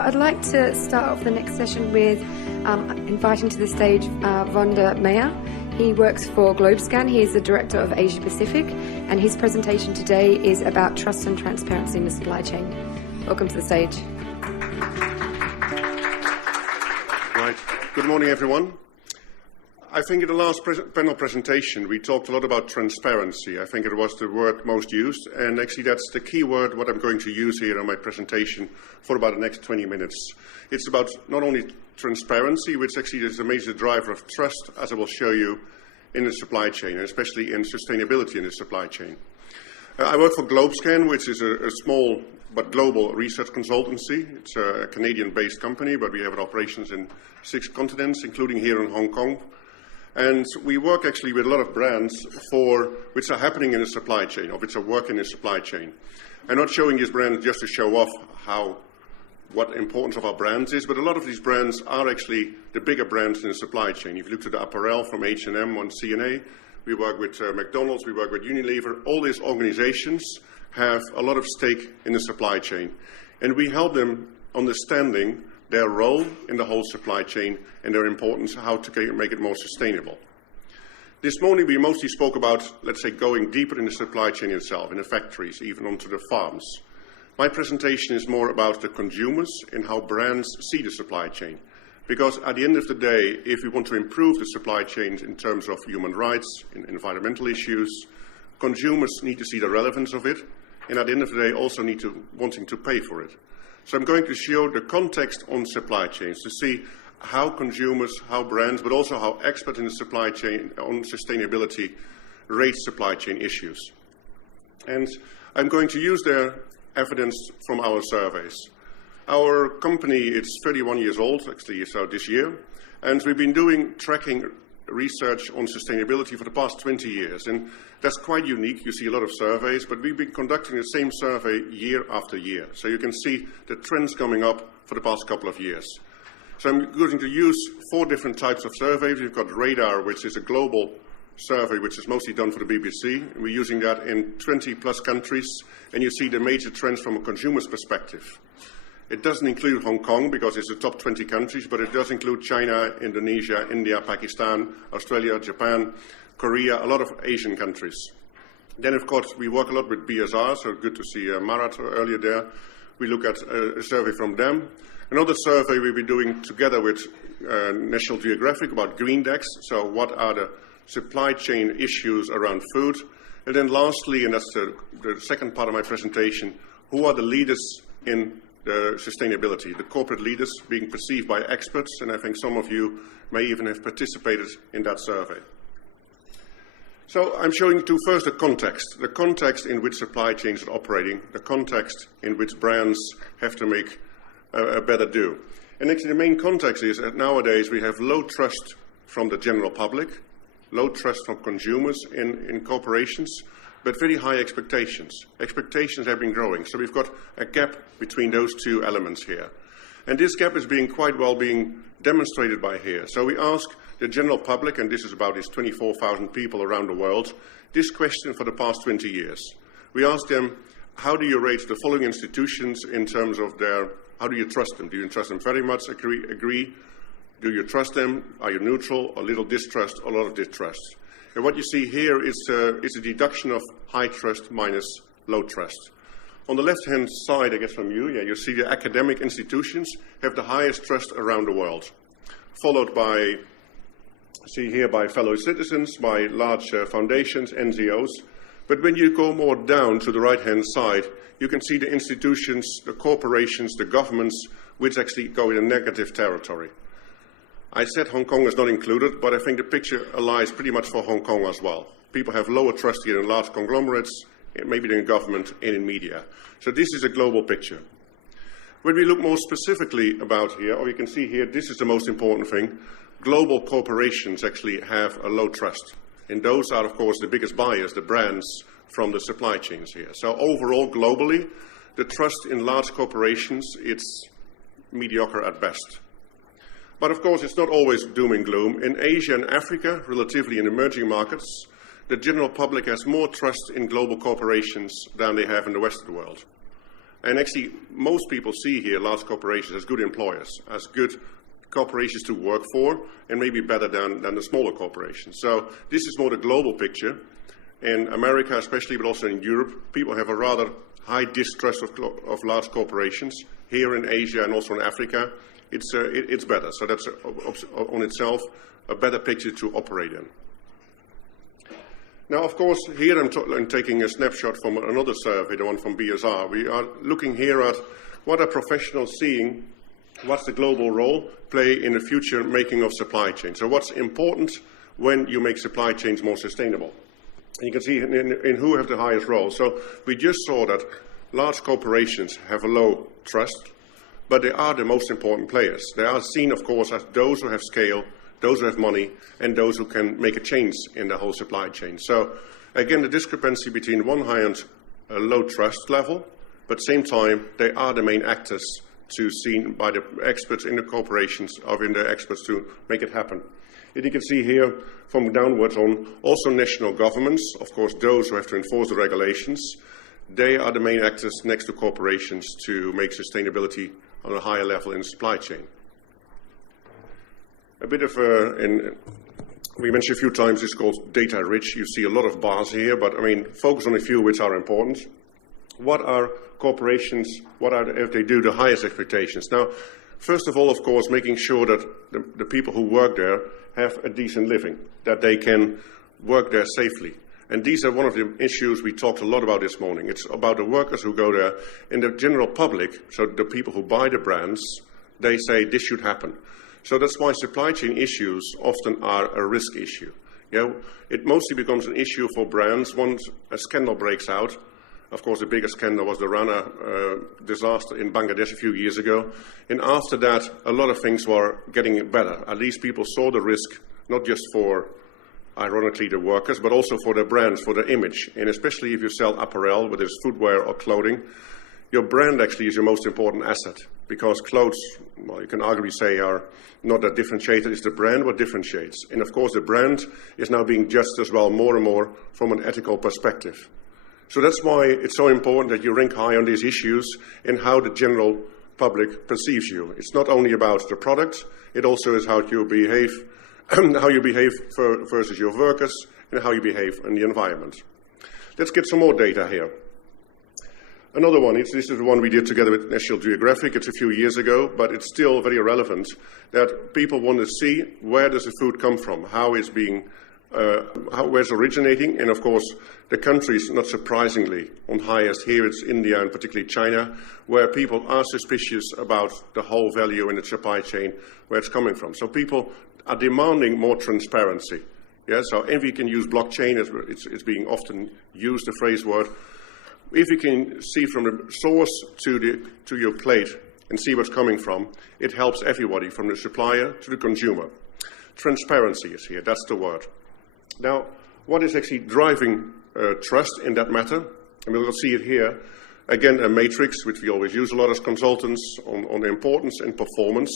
I'd like to start off the next session with inviting to the stage Wanda Meijer. He works for Globescan. He is the Director of Asia Pacific, and his presentation today is about trust and transparency in the supply chain. Welcome to the stage. Right. Good morning, everyone. I think in the last panel presentation we talked a lot about transparency. I think it was the word most used, and actually that's the key word what I'm going to use here in my presentation for about the next 20 minutes. It's about not only transparency, which actually is a major driver of trust, as I will show you, in the supply chain, and especially in sustainability in the supply chain. I work for Globescan, which is a small but global research consultancy. It's a Canadian-based company, but we have operations in 6 continents, including here in Hong Kong. And we work actually with a lot of brands which are happening in the supply chain, or which are working in the supply chain. I'm not showing these brands just to show off what the importance of our brands is, but a lot of these brands are actually the bigger brands in the supply chain. If you look to the apparel from H&M on C&A, we work with McDonald's, we work with Unilever. All these organizations have a lot of stake in the supply chain. And we help them understanding their role in the whole supply chain and their importance, how to make it more sustainable. This morning we mostly spoke about, let's say, going deeper in the supply chain itself, in the factories, even onto the farms. My presentation is more about the consumers and how brands see the supply chain. Because at the end of the day, if we want to improve the supply chains in terms of human rights, in environmental issues, consumers need to see the relevance of it, and at the end of the day also wanting to pay for it. So I'm going to show the context on supply chains to see how consumers, how brands, but also how experts in the supply chain on sustainability rate supply chain issues. And I'm going to use their evidence from our surveys. Our company, it's 31 years old, actually, so this year, and we've been doing tracking research on sustainability for the past 20 years, and that's quite unique. You see a lot of surveys, but we've been conducting the same survey year after year. So you can see the trends coming up for the past couple of years. So I'm going to use 4 different types of surveys. We've got Radar, which is a global survey, which is mostly done for the BBC. We're using that in 20 plus countries, and you see the major trends from a consumer's perspective. It doesn't include Hong Kong because it's the top 20 countries, but it does include China, Indonesia, India, Pakistan, Australia, Japan, Korea, a lot of Asian countries. Then, of course, we work a lot with BSR, so good to see Marat earlier there. We look at a survey from them. Another survey we'll be doing together with National Geographic about Green Decks, so what are the supply chain issues around food. And then lastly, and that's the second part of my presentation, who are the leaders in the sustainability, the corporate leaders being perceived by experts, and I think some of you may even have participated in that survey. So I'm showing you first the context in which supply chains are operating, the context in which brands have to make a better do. And actually the main context is that nowadays we have low trust from the general public, low trust from consumers in corporations, but very high expectations. Expectations have been growing, so we've got a gap between those 2 elements here. And this gap is being demonstrated by here. So we ask the general public, and this is about these 24,000 people around the world, this question for the past 20 years. We ask them, how do you rate the following institutions in terms of how do you trust them? Do you trust them very much, agree? Do you trust them? Are you neutral? A little distrust, a lot of distrust? And what you see here is a deduction of high trust minus low trust. On the left-hand side, I guess from you see the academic institutions have the highest trust around the world, followed by, by fellow citizens, by large foundations, NGOs. But when you go more down to the right-hand side, you can see the institutions, the corporations, the governments, which actually go in a negative territory. I said Hong Kong is not included, but I think the picture lies pretty much for Hong Kong as well. People have lower trust here in large conglomerates, maybe in government and in media. So this is a global picture. When we look more specifically about here, or you can see here, this is the most important thing. Global corporations actually have a low trust. And those are, of course, the biggest buyers, the brands from the supply chains here. So overall, globally, the trust in large corporations, it's mediocre at best. But of course, it's not always doom and gloom. In Asia and Africa, relatively in emerging markets, the general public has more trust in global corporations than they have in the Western world. And actually, most people see here large corporations as good employers, as good corporations to work for, and maybe better than the smaller corporations. So this is more the global picture. In America especially, but also in Europe, people have a rather high distrust of large corporations. Here in Asia and also in Africa, it's better. So that's on itself a better picture to operate in. Now, of course, here I'm taking a snapshot from another survey, the one from BSR. We are looking here at what are professionals seeing, what's the global role play in the future making of supply chains. So what's important when you make supply chains more sustainable. And you can see in who have the highest role. So we just saw that large corporations have a low trust, but they are the most important players. They are seen, of course, as those who have scale, those who have money, and those who can make a change in the whole supply chain. So, again, the discrepancy between one high and a low trust level, but at the same time, they are the main actors seen by the experts in the corporations, or in the experts to make it happen. And you can see here, from downwards on, also national governments, of course, those who have to enforce the regulations, they are the main actors next to corporations to make sustainability on a higher level in the supply chain. A bit of we mentioned a few times, it's called data rich. You see a lot of bars here, but I mean, focus on a few which are important. What are corporations, if they do the highest expectations? Now, first of all, of course, making sure that the people who work there have a decent living, that they can work there safely. And these are one of the issues we talked a lot about this morning. It's about the workers who go there. In the general public, so the people who buy the brands, they say this should happen. So that's why supply chain issues often are a risk issue. You know, it mostly becomes an issue for brands once a scandal breaks out. Of course, the biggest scandal was the Rana disaster in Bangladesh a few years ago. And after that, a lot of things were getting better. At least people saw the risk, not just for, ironically, the workers, but also for their brands, for their image. And especially if you sell apparel, whether it's footwear or clothing, your brand actually is your most important asset. Because clothes, well, you can arguably say, are not that differentiated. It's the brand what differentiates. And of course, the brand is now being judged as well more and more from an ethical perspective. So that's why it's so important that you rank high on these issues and how the general public perceives you. It's not only about the product, it also is how you behave, versus your workers and how you behave in the environment. Let's get some more data here. Another one, this is the one we did together with National Geographic. It's a few years ago, but it's still very relevant that people want to see where does the food come from, how it's being, where it's originating, and of course the countries, not surprisingly, on highest here it's India and particularly China, where people are suspicious about the whole value in the supply chain, where it's coming from. So people are demanding more transparency. Yeah, so if we can use blockchain, it's being often used, the phrase word. If you can see from the source to your plate and see what's coming from, it helps everybody, from the supplier to the consumer. Transparency is here, that's the word. Now, what is actually driving trust in that matter? And we'll see it here. Again, a matrix, which we always use a lot as consultants on importance and performance.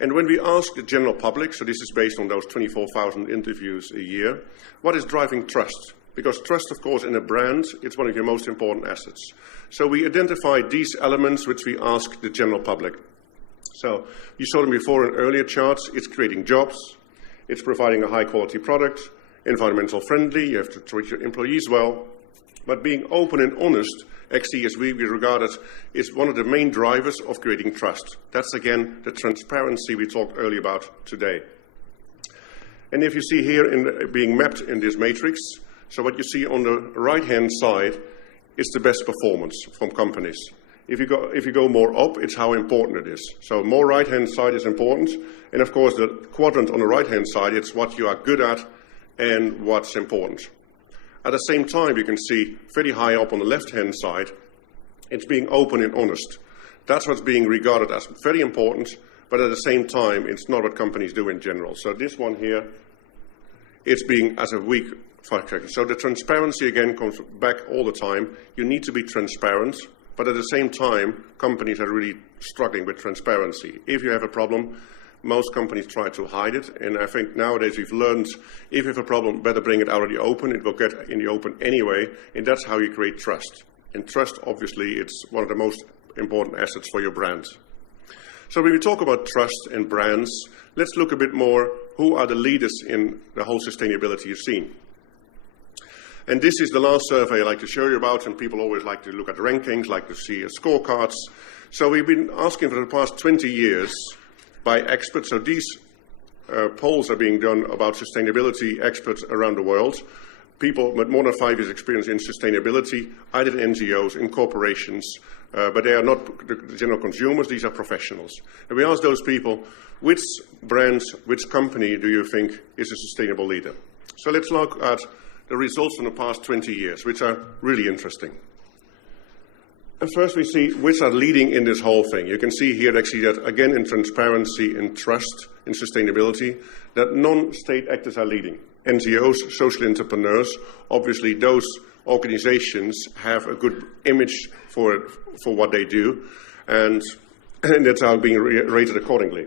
And when we ask the general public, so this is based on those 24,000 interviews a year, what is driving trust? Because trust, of course, in a brand, it's one of your most important assets. So we identified these elements which we ask the general public. So you saw them before in earlier charts. It's creating jobs. It's providing a high-quality product, environmental friendly. You have to treat your employees well. But being open and honest, actually, as we regard it, is one of the main drivers of creating trust. That's, again, the transparency we talked earlier about today. And if you see here being mapped in this matrix, so what you see on the right-hand side is the best performance from companies. If you go more up, it's how important it is. So more right-hand side is important. And of course, the quadrant on the right-hand side, it's what you are good at and what's important. At the same time, you can see very high up on the left-hand side, it's being open and honest. That's what's being regarded as very important, but at the same time, it's not what companies do in general. So this one here, it's being as a weak factor. So the transparency, again, comes back all the time. You need to be transparent, but at the same time, companies are really struggling with transparency. If you have a problem, most companies try to hide it, and I think nowadays we've learned if you have a problem, better bring it out in the open. It will get in the open anyway, and that's how you create trust. And trust, obviously, it's one of the most important assets for your brand. So when we talk about trust and brands, let's look a bit more who are the leaders in the whole sustainability scene. And this is the last survey I like to show you about, and people always like to look at rankings, like to see scorecards. So we've been asking for the past 20 years by experts. So these polls are being done about sustainability experts around the world. People with more than 5 years experience in sustainability, either in NGOs, in corporations, but they are not the general consumers, these are professionals. And we ask those people, which brand, which company do you think is a sustainable leader? So let's look at the results from the past 20 years, which are really interesting. And first we see which are leading in this whole thing. You can see here actually that, again, in transparency, in trust, in sustainability, that non-state actors are leading. NGOs, social entrepreneurs, obviously those organizations have a good image for what they do, and that's how being rated accordingly.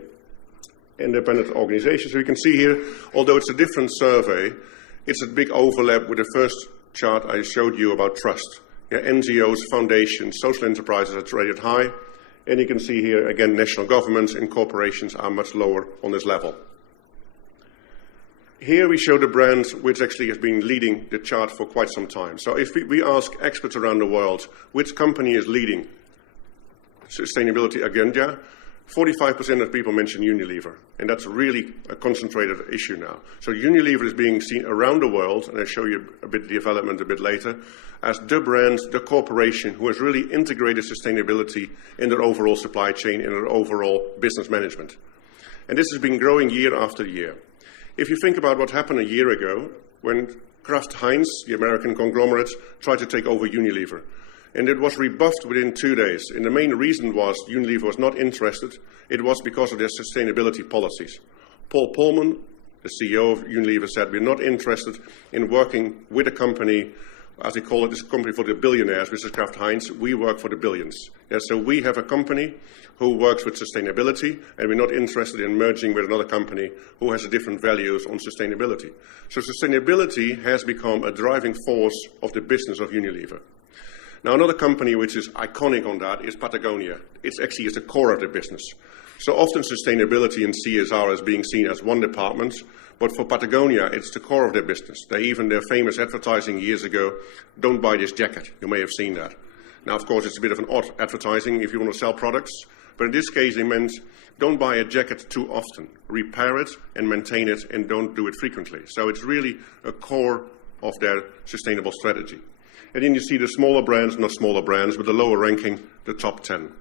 Independent organizations, so you can see here, although it's a different survey, it's a big overlap with the first chart I showed you about trust. Yeah, NGOs, foundations, social enterprises are rated high, and you can see here, again, national governments and corporations are much lower on this level. Here we show the brand which actually has been leading the chart for quite some time. So if we ask experts around the world which company is leading sustainability agenda, 45% of people mention Unilever, and that's really a concentrated issue now. So Unilever is being seen around the world, and I'll show you a bit the development a bit later, as the brand, the corporation who has really integrated sustainability in their overall supply chain, in their overall business management. And this has been growing year after year. If you think about what happened a year ago, when Kraft Heinz, the American conglomerate, tried to take over Unilever, and it was rebuffed within 2 days. And the main reason was Unilever was not interested. It was because of their sustainability policies. Paul Polman, the CEO of Unilever, said, we're not interested in working with a company, as they call it, this company for the billionaires, which is Kraft Heinz. We work for the billions. Yeah, so we have a company who works with sustainability, and we're not interested in merging with another company who has different values on sustainability. So sustainability has become a driving force of the business of Unilever. Now, another company which is iconic on that is Patagonia. It's actually the core of the business. So often sustainability and CSR is being seen as one department, but for Patagonia, it's the core of their business. Their famous advertising years ago, don't buy this jacket. You may have seen that. Now, of course, it's a bit of an odd advertising if you want to sell products, but in this case, they meant don't buy a jacket too often. Repair it and maintain it, and don't do it frequently. So it's really a core of their sustainable strategy. And then you see the smaller brands, not smaller brands, but the lower ranking, the top 10.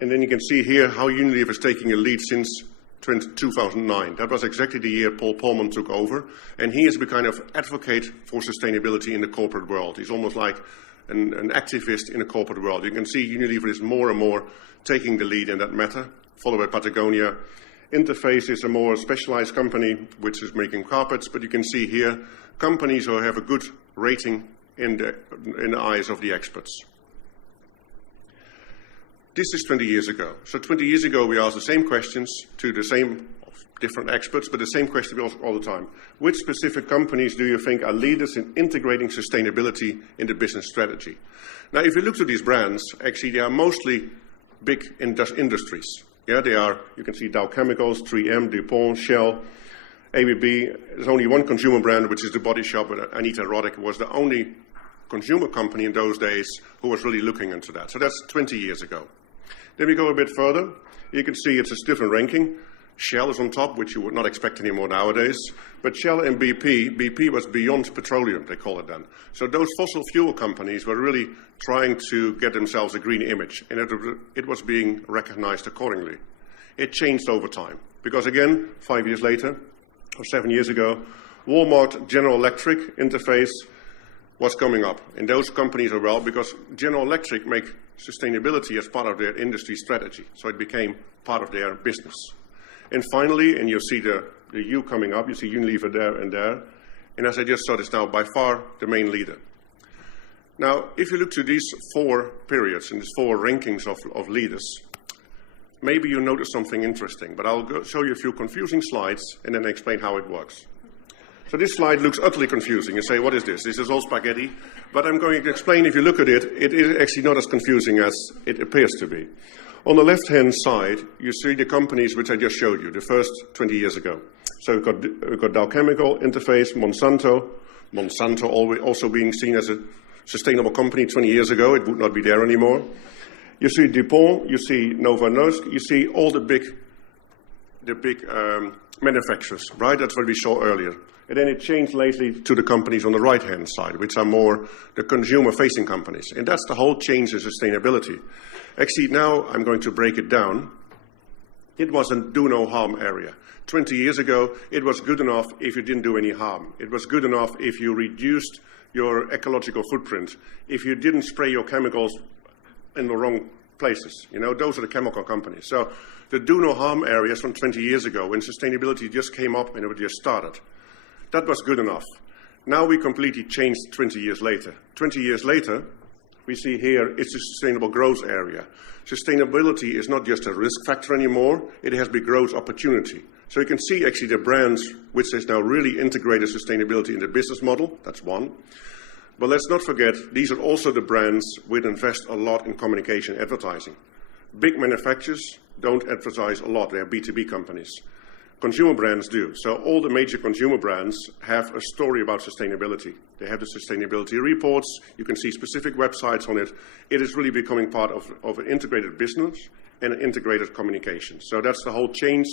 And then you can see here how Unilever is taking a lead since 2009. That was exactly the year Paul Polman took over, and he is a kind of advocate for sustainability in the corporate world. He's almost like an activist in the corporate world. You can see Unilever is more and more taking the lead in that matter, followed by Patagonia. Interface is a more specialized company which is making carpets, but you can see here companies who have a good rating in the eyes of the experts. This is 20 years ago. So 20 years ago we asked the same questions to the same different experts, but the same question we ask all the time. Which specific companies do you think are leaders in integrating sustainability in the business strategy? Now, if you look to these brands, actually they are mostly big industries. Yeah, they are, you can see Dow Chemicals, 3M, DuPont, Shell, ABB. There's only one consumer brand, which is The Body Shop, and Anita Roddick was the only consumer company in those days who was really looking into that. So that's 20 years ago. Then we go a bit further. You can see it's a different ranking. Shell is on top, which you would not expect anymore nowadays. But Shell and BP was beyond petroleum, they call it then. So those fossil fuel companies were really trying to get themselves a green image, and it was being recognized accordingly. It changed over time, because again, 5 years later, or 7 years ago, Walmart, General Electric, Interface was coming up. And those companies are well, because General Electric make sustainability as part of their industry strategy. So it became part of their business. And finally, and you'll see the U coming up, you see Unilever there and there. And as I just saw, it's now by far the main leader. Now, if you look to these four periods and these four rankings of leaders, maybe you notice something interesting, but I'll show you a few confusing slides and then explain how it works. So this slide looks utterly confusing. You say, what is this? This is all spaghetti. But I'm going to explain, if you look at it, it is actually not as confusing as it appears to be. On the left-hand side, you see the companies which I just showed you, the first 20 years ago. So we've got Dow Chemical, Interface, Monsanto. Monsanto also being seen as a sustainable company 20 years ago. It would not be there anymore. You see DuPont, you see Novo Nordisk, you see all the big manufacturers, right? That's what we saw earlier. And then it changed lately to the companies on the right-hand side, which are more the consumer-facing companies. And that's the whole change in sustainability. Actually, now I'm going to break it down. It was a do-no-harm area. 20 years ago, it was good enough if you didn't do any harm. It was good enough if you reduced your ecological footprint, if you didn't spray your chemicals in the wrong places. You know, those are the chemical companies. So the do-no-harm areas from 20 years ago, when sustainability just came up and it just started, that was good enough. Now we completely changed 20 years later. 20 years later, we see here it's a sustainable growth area. Sustainability is not just a risk factor anymore, it has big growth opportunity. So you can see actually the brands which has now really integrated sustainability in the business model, that's one. But let's not forget, these are also the brands which invest a lot in communication advertising. Big manufacturers don't advertise a lot, they are B2B companies. Consumer brands do. So all the major consumer brands have a story about sustainability. They have the sustainability reports. You can see specific websites on it. It is really becoming part of an integrated business and an integrated communication. So that's the whole change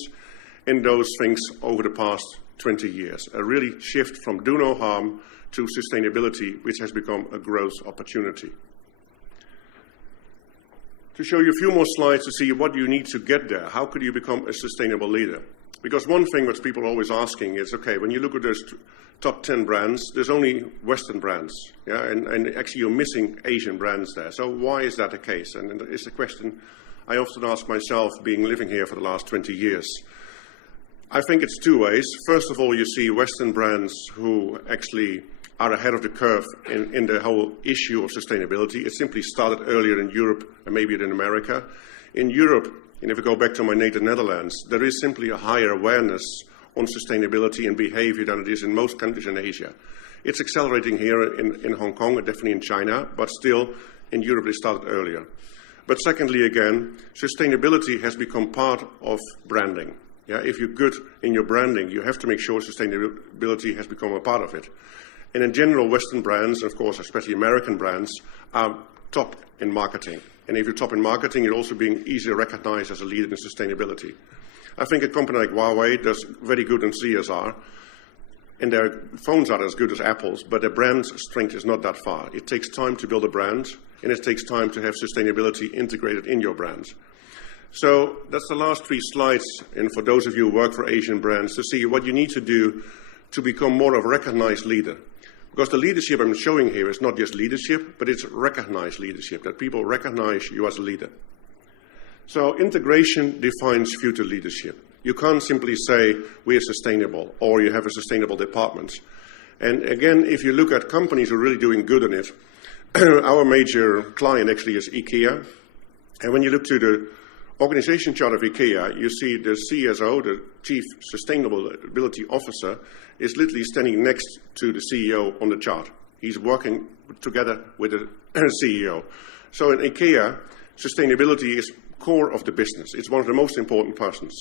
in those things over the past 20 years. A really shift from do no harm to sustainability, which has become a growth opportunity. To show you a few more slides to see what you need to get there. How could you become a sustainable leader? Because one thing which people are always asking is, okay, when you look at those top 10 brands, there's only Western brands, yeah, and actually you're missing Asian brands there. So why is that the case? And it's a question I often ask myself, being living here for the last 20 years. I think it's two ways. First of all, you see Western brands who actually are ahead of the curve in the whole issue of sustainability. It simply started earlier in Europe and maybe in America. In Europe, and if we go back to my native Netherlands, there is simply a higher awareness on sustainability and behavior than it is in most countries in Asia. It's accelerating here in Hong Kong and definitely in China, but still in Europe it started earlier. But secondly, again, sustainability has become part of branding. Yeah, if you're good in your branding, you have to make sure sustainability has become a part of it. And in general, Western brands, of course, especially American brands, are top in marketing. And if you're top in marketing, you're also being easier recognized as a leader in sustainability. I think a company like Huawei does very good in CSR, and their phones are as good as Apple's, but their brand strength is not that far. It takes time to build a brand, and it takes time to have sustainability integrated in your brand. So that's the last 3 slides, and for those of you who work for Asian brands, to see what you need to do to become more of a recognized leader. Because the leadership I'm showing here is not just leadership, but it's recognized leadership, that people recognize you as a leader. So integration defines future leadership. You can't simply say we're sustainable or you have a sustainable department. And again, if you look at companies who are really doing good on it, our major client actually is IKEA. And when you look to the organization chart of IKEA, you see the CSO, the Chief Sustainability Officer, is literally standing next to the CEO on the chart. He's working together with the CEO. So in IKEA, sustainability is core of the business. It's one of the most important persons.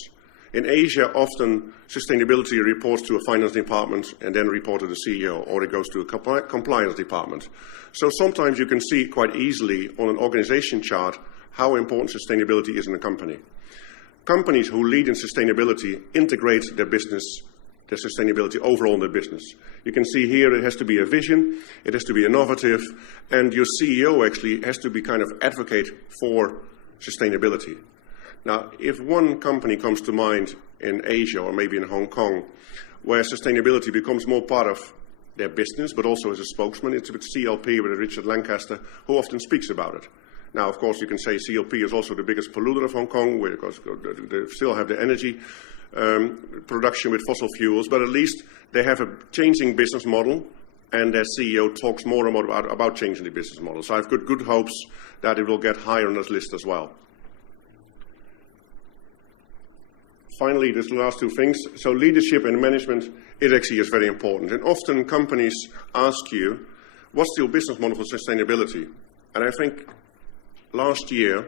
In Asia, often sustainability reports to a finance department and then report to the CEO, or it goes to a compliance department. So sometimes you can see quite easily on an organization chart how important sustainability is in a company. Companies who lead in sustainability integrate their business, their sustainability overall in their business. You can see here it has to be a vision, it has to be innovative, and your CEO actually has to be kind of advocate for sustainability. Now, if one company comes to mind in Asia or maybe in Hong Kong, where sustainability becomes more part of their business, but also as a spokesman, it's with CLP, with Richard Lancaster, who often speaks about it. Now, of course, you can say CLP is also the biggest polluter of Hong Kong, because they still have the energy production with fossil fuels, but at least they have a changing business model, and their CEO talks more and more about changing the business model. So I've got good hopes that it will get higher on this list as well. finally, there's the last two things. So leadership and management, it actually is very important. And often companies ask you, what's your business model for sustainability? And I think last year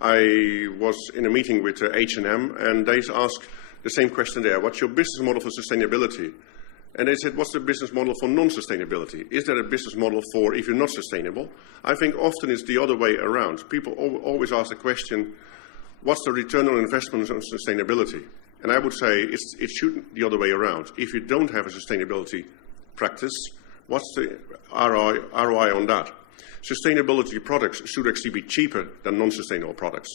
I was in a meeting with H&M, and they asked the same question there. What's your business model for sustainability? And they said, what's the business model for non-sustainability? Is there a business model for if you're not sustainable? I think often it's the other way around. People always ask the question, what's the return on investment on sustainability? And I would say it should be the other way around. If you don't have a sustainability practice, what's the ROI on that? Sustainability products should actually be cheaper than non-sustainable products.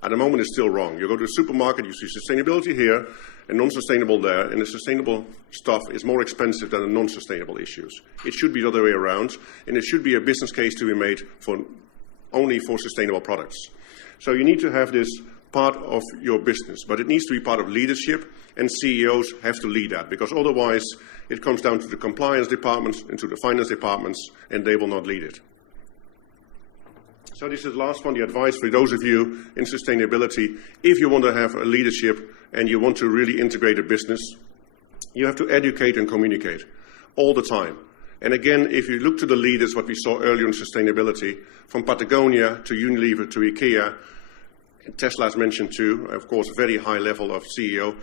At the moment, it's still wrong. You go to a supermarket, you see sustainability here and non-sustainable there, and the sustainable stuff is more expensive than the non-sustainable issues. It should be the other way around, and it should be a business case to be made only for sustainable products. So you need to have this part of your business, but it needs to be part of leadership, and CEOs have to lead that, because otherwise it comes down to the compliance departments and to the finance departments, and they will not lead it. So this is the last one, the advice for those of you in sustainability. If you want to have a leadership and you want to really integrate a business, you have to educate and communicate all the time. And again, if you look to the leaders, what we saw earlier in sustainability, from Patagonia to Unilever to IKEA, Tesla is mentioned too, of course, very high level of CEO,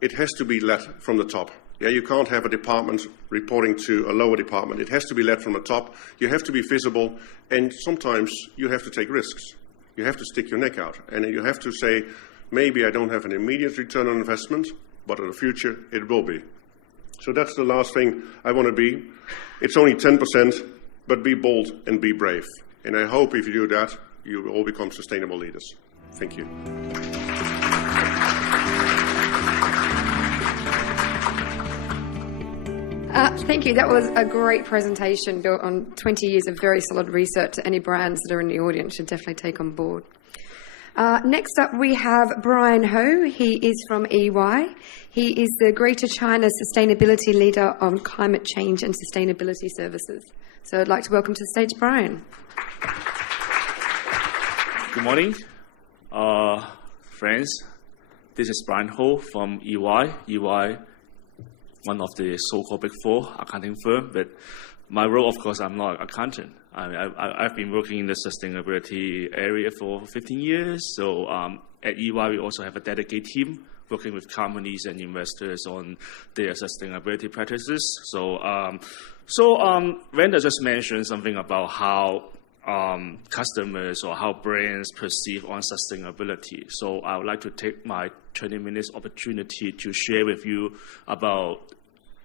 it has to be led from the top. Yeah, you can't have a department reporting to a lower department. It has to be led from the top. You have to be visible, and sometimes you have to take risks. You have to stick your neck out, and you have to say, maybe I don't have an immediate return on investment, but in the future it will be. So that's the last thing I want to be. It's only 10%, but be bold and be brave. And I hope if you do that, you will all become sustainable leaders. Thank you. Thank you. That was a great presentation built on 20 years of very solid research that any brands that are in the audience should definitely take on board. Next up, we have Brian Howe. He is from EY. He is the Greater China Sustainability Leader on Climate Change and Sustainability Services. So I'd like to welcome to the stage Brian. Good morning, friends. This is Brian Howe from EY. EY, one of the so-called Big Four accounting firm, but my role, of course, I'm not an accountant. I've been working in the sustainability area for 15 years. So at EY, we also have a dedicated team working with companies and investors on their sustainability practices. So Randa just mentioned something about how customers or how brands perceive on sustainability. So I would like to take my 20 minutes opportunity to share with you about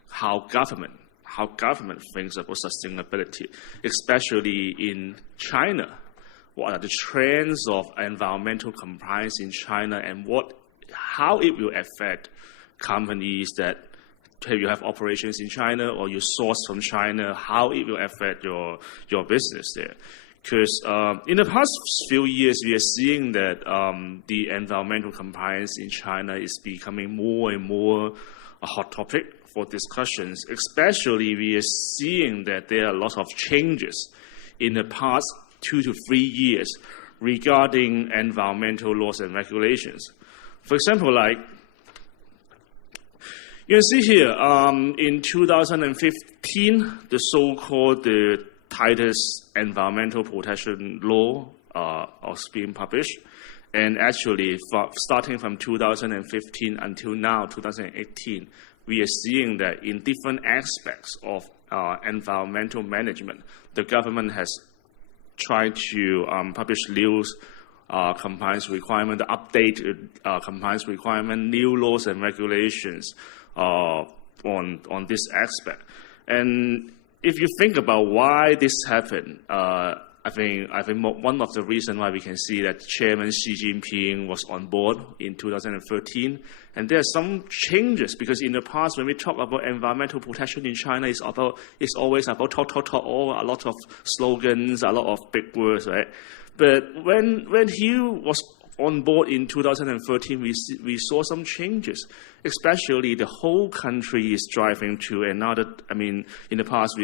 how government thinks about sustainability, especially in China. What are the trends of environmental compliance in China, and how it will affect companies that you have operations in China or you source from China, how it will affect your business there. Because in the past few years, we are seeing that the environmental compliance in China is becoming more and more a hot topic for discussions. Especially, we are seeing that there are a lot of changes in the past 2 to 3 years regarding environmental laws and regulations. For example, like you can see here, in 2015, the so-called the tightest environmental protection law was being published. And actually, starting from 2015 until now, 2018, we are seeing that in different aspects of environmental management, the government has tried to publish new compliance requirement, update compliance requirement, new laws and regulations on this aspect. And if you think about why this happened, I think one of the reasons why we can see that Chairman Xi Jinping was on board in 2013, and there are some changes, because in the past when we talk about environmental protection in China, it's always about talk, a lot of slogans, a lot of big words, right? But when he was on board in 2013, we saw some changes. Especially the whole country is driving to another. I mean, in the past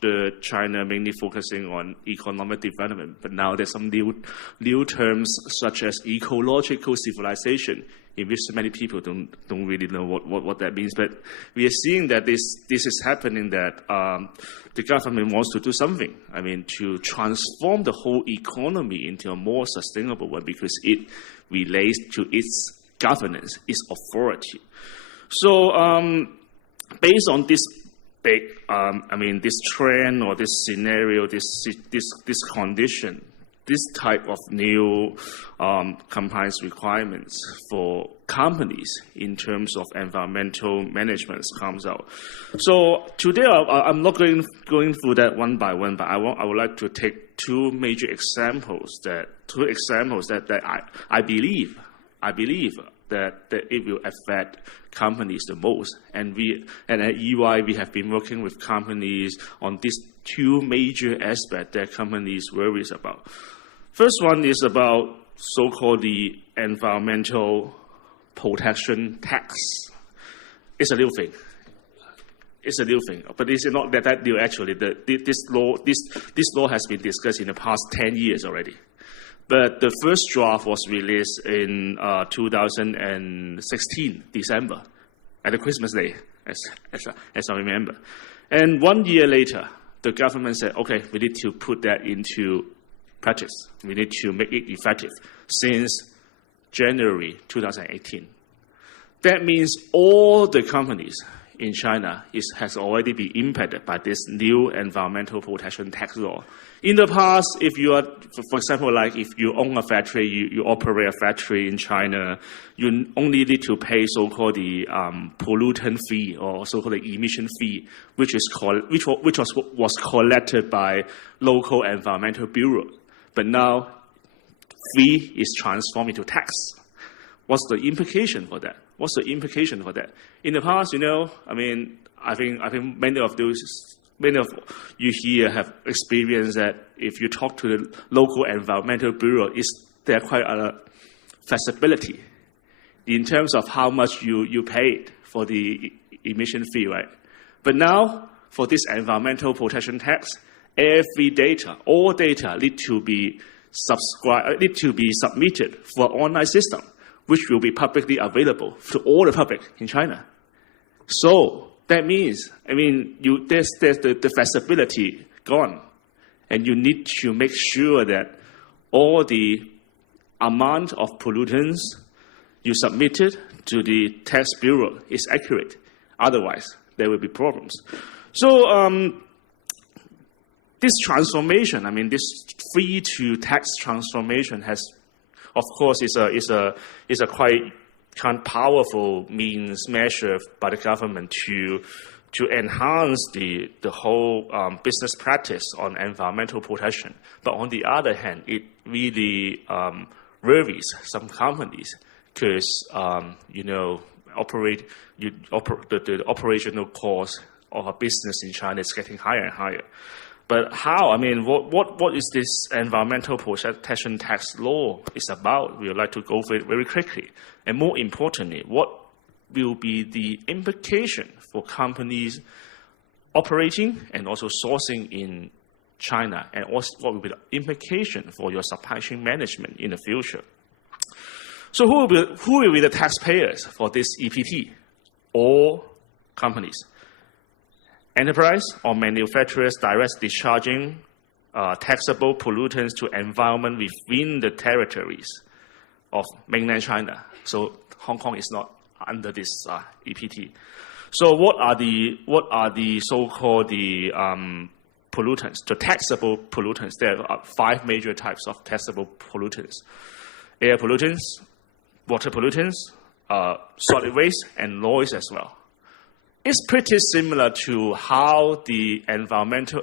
the China mainly focusing on economic development, but now there's some new terms such as ecological civilization, in which many people don't really know what that means. But we are seeing that this is happening, that the government wants to do something. I mean, to transform the whole economy into a more sustainable one, because it relates to its governance, its authority. So based on this big, this trend or this scenario, this condition, this type of new compliance requirements for companies in terms of environmental management comes out. So today I'm not going through that one by one, but I would like to take two major examples that I believe that it will affect companies the most. And at EY, we have been working with companies on these two major aspects that companies worry about. First one is about so-called the environmental protection tax. It's a new thing. But it's not that new actually. This law has been discussed in the past 10 years already. But the first draft was released in 2016, December, at the Christmas Day, as I remember. And 1 year later, the government said, okay, we need to put that into practice. We need to make it effective since January 2018. That means all the companies in China has already been impacted by this new environmental protection tax law. In the past, if you are, for example, like if you own a factory, you operate a factory in China, you only need to pay so-called the pollutant fee or so-called the emission fee, which was collected by local environmental bureau. But now, fee is transformed into tax. What's the implication for that? In the past, I think many of you here have experienced that if you talk to the local environmental bureau, there quite a flexibility in terms of how much you paid for the emission fee, right? But now, for this environmental protection tax, all data need to be submitted for an online system, which will be publicly available to all the public in China. So that means, there's the flexibility gone, and you need to make sure that all the amount of pollutants you submitted to the tax bureau is accurate. Otherwise, there will be problems. So this transformation, this free to tax transformation of course, is a quite powerful measure by the government to enhance the whole business practice on environmental protection. But on the other hand, it really worries some companies because the operational cost of a business in China is getting higher and higher. But how? What is this environmental protection tax law is about? We would like to go through it very quickly. And more importantly, what will be the implication for companies operating and also sourcing in China? And what will be the implication for your supply chain management in the future? So who will be the taxpayers for this EPT? All companies. Enterprise or manufacturers directly discharging taxable pollutants to environment within the territories of mainland China. So Hong Kong is not under this EPT. So what are the so-called pollutants, the taxable pollutants? There are 5 major types of taxable pollutants: air pollutants, water pollutants, solid waste, and noise as well. It's pretty similar to how the environmental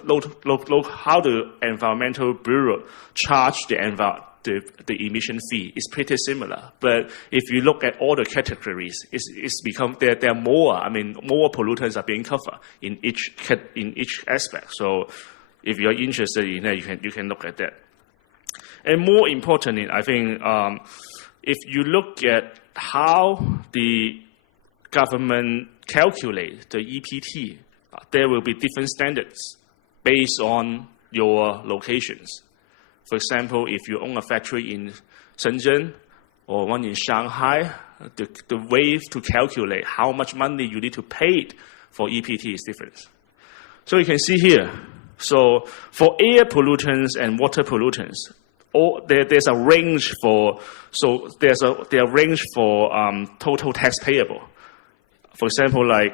bureau charge the emission fee. It's pretty similar, but if you look at all the categories, it's become there are more. More pollutants are being covered in each aspect. So, if you are interested in that, you can look at that. And more importantly, I think if you look at how the government calculate the EPT, there will be different standards based on your locations. For example, if you own a factory in Shenzhen or one in Shanghai, the way to calculate how much money you need to pay for EPT is different. So you can see here, so for air pollutants and water pollutants, there's a range for, there's a range for total tax payable. For example, like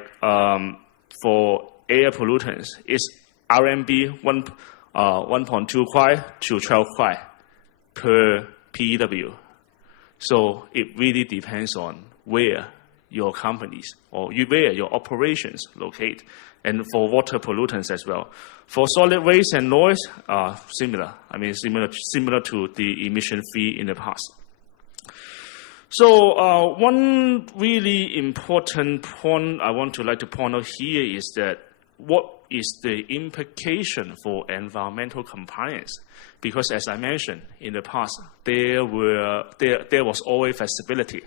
for air pollutants, it's RMB 1.2 kwai to 12 kwai per PEW. So it really depends on where your companies or where your operations locate, and for water pollutants as well. For solid waste and noise, similar. I mean, similar to the emission fee in the past. So one really important point I want to like to point out here is that what is the implication for environmental compliance? Because as I mentioned in the past, there was always flexibility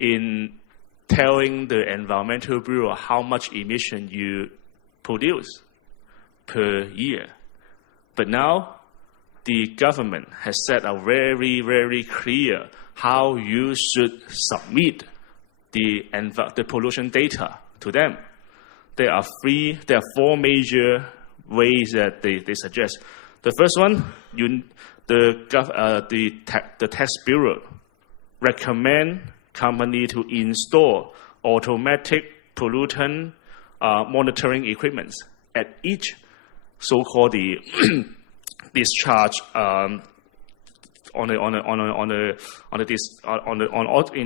in telling the Environmental Bureau how much emission you produce per year. But now the government has set a very, very clear how you should submit the pollution data to them. There are four major ways that they suggest. The first one, the Tax Bureau recommend company to install automatic pollutant monitoring equipment at each so-called the discharge in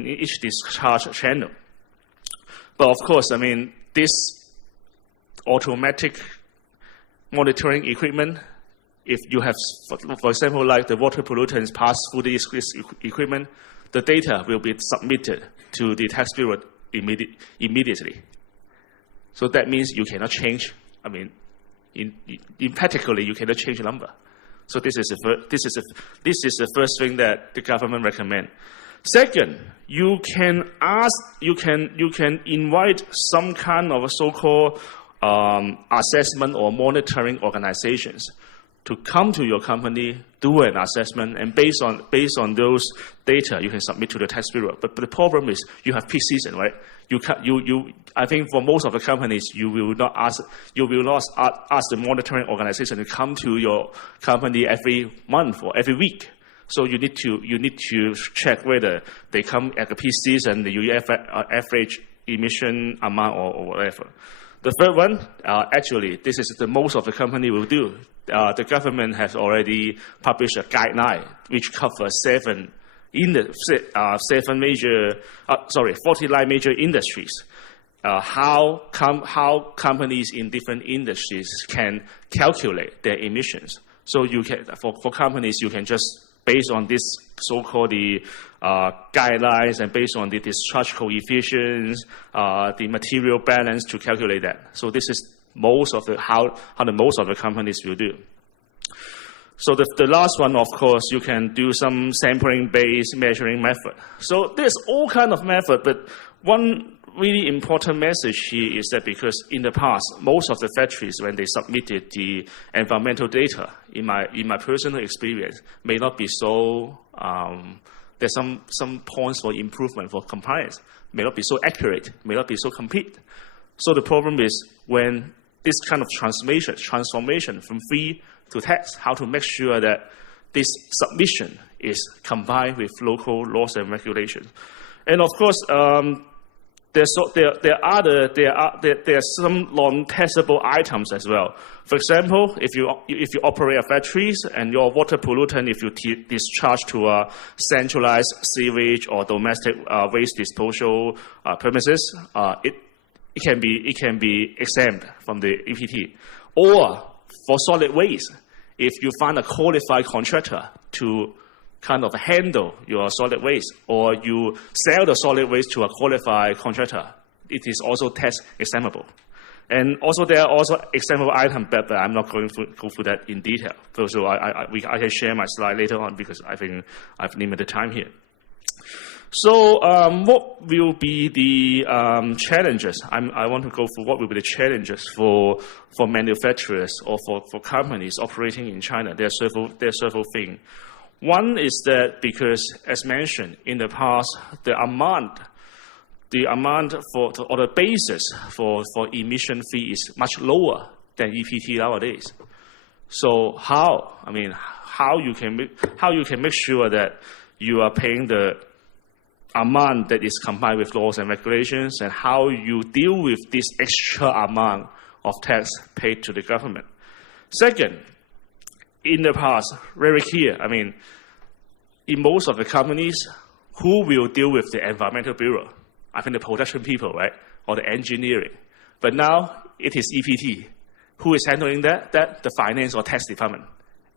each discharge channel. But of course, I mean, this automatic monitoring equipment, if you have, for example, like the water pollutants pass through this equipment, the data will be submitted to the Tax Bureau immediately. So that means you cannot change. I mean, in practically, you cannot change the number. So this is the first thing that the government recommend. Second, you can invite some kind of a so-called assessment or monitoring organizations to come to your company, do an assessment, and based on those data, you can submit to the Tax Bureau. But the problem is you have peak season, right? I think for most of the companies, you will not ask the monitoring organization to come to your company every month or every week. So you need to check whether they come at the peak season, the average emission amount or whatever. The third one, actually, this is the most of the company will do. The government has already published a guideline which covers 49 major industries. How companies in different industries can calculate their emissions. So you can, for companies, you can just based on this so-called the guidelines and based on the discharge coefficients, the material balance to calculate that. So this is most of how the most of the companies will do. So the last one, of course, you can do some sampling-based measuring method. So there's all kind of method, but one really important message here is that because in the past, most of the factories, when they submitted the environmental data, in my personal experience, may not be so, there's some points for improvement for compliance, may not be so accurate, may not be so complete. So the problem is when this kind of transformation from free to tax, how to make sure that this submission is combined with local laws and regulations. And of course, there are some non-taxable items as well. For example, if you operate a factory and your water pollutant, if you discharge to a centralized sewage or domestic waste disposal premises, it can be exempt from the EPT. Or for solid waste, if you find a qualified contractor to kind of handle your solid waste, or you sell the solid waste to a qualified contractor, it is also tax exemptable. And also there are also exemptable items, but I'm not going to go through that in detail. So I can share my slide later on because I think I've limited time here. So what will be the challenges? I want to go for what will be the challenges for manufacturers or for companies operating in China. There are several things. One is that because, as mentioned in the past, the amount or the basis for emission fee is much lower than EPT nowadays. So how you can make sure that you are paying the amount that is compliant with laws and regulations, and how you deal with this extra amount of tax paid to the government. Second, in the past, very clear, in most of the companies, who will deal with the environmental bureau? I think the production people, right? Or the engineering. But now it is EPT. Who is handling that? The finance or tax department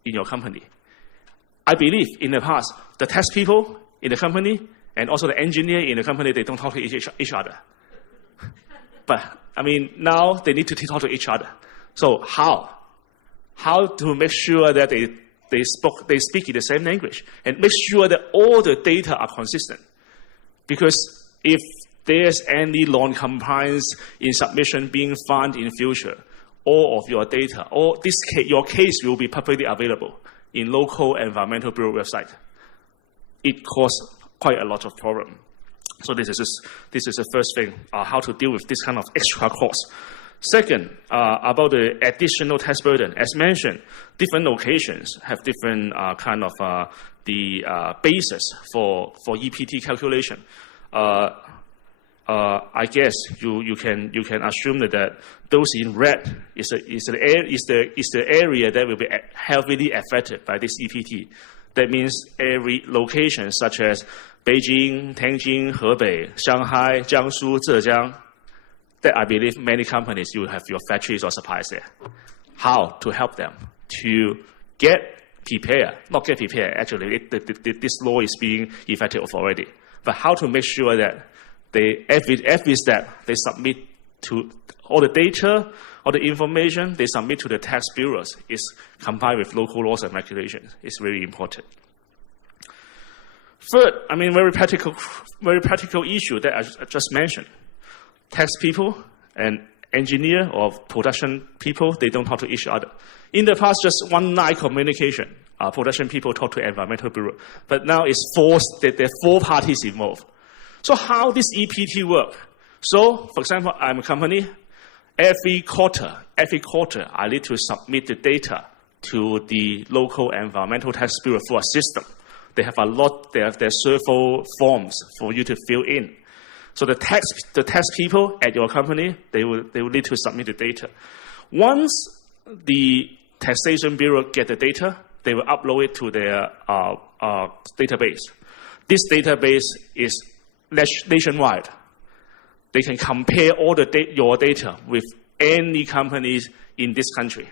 in your company. I believe in the past, the tax people in the company and also the engineer in the company, they don't talk to each other. But, now they need to talk to each other. So how? How to make sure that they speak in the same language and make sure that all the data are consistent. Because if there's any non-compliance in submission being found in future, all of your data, your case will be publicly available in local environmental bureau website. It causes quite a lot of problem. So this is the first thing, how to deal with this kind of extra cost. Second, about the additional tax burden. As mentioned, different locations have different the basis for EPT calculation. I guess you can assume that those in red is the area that will be heavily affected by this EPT. That means every location such as Beijing, Tianjin, Hebei, Shanghai, Jiangsu, Zhejiang, that I believe many companies, you have your factories or suppliers there. How to help them to get prepared, not get prepared, actually, this law is being effective already. But how to make sure that every step they submit to all the data, all the information they submit to the tax bureaus is compliant with local laws and regulations. It's very important. Third, very practical issue that I just mentioned. Tax people and engineer or production people, they don't talk to each other. In the past, just one line communication. Production people talk to environmental bureau. But now it's forced that there are 4 parties involved. So how this EPT work? So, for example, I'm a company. Every quarter, I need to submit the data to the local environmental tax bureau for a system. They have they have their several forms for you to fill in. So the tax people at your company, they will need to submit the data. Once the taxation bureau get the data, they will upload it to their database. This database is nationwide. They can compare all your data with any companies in this country.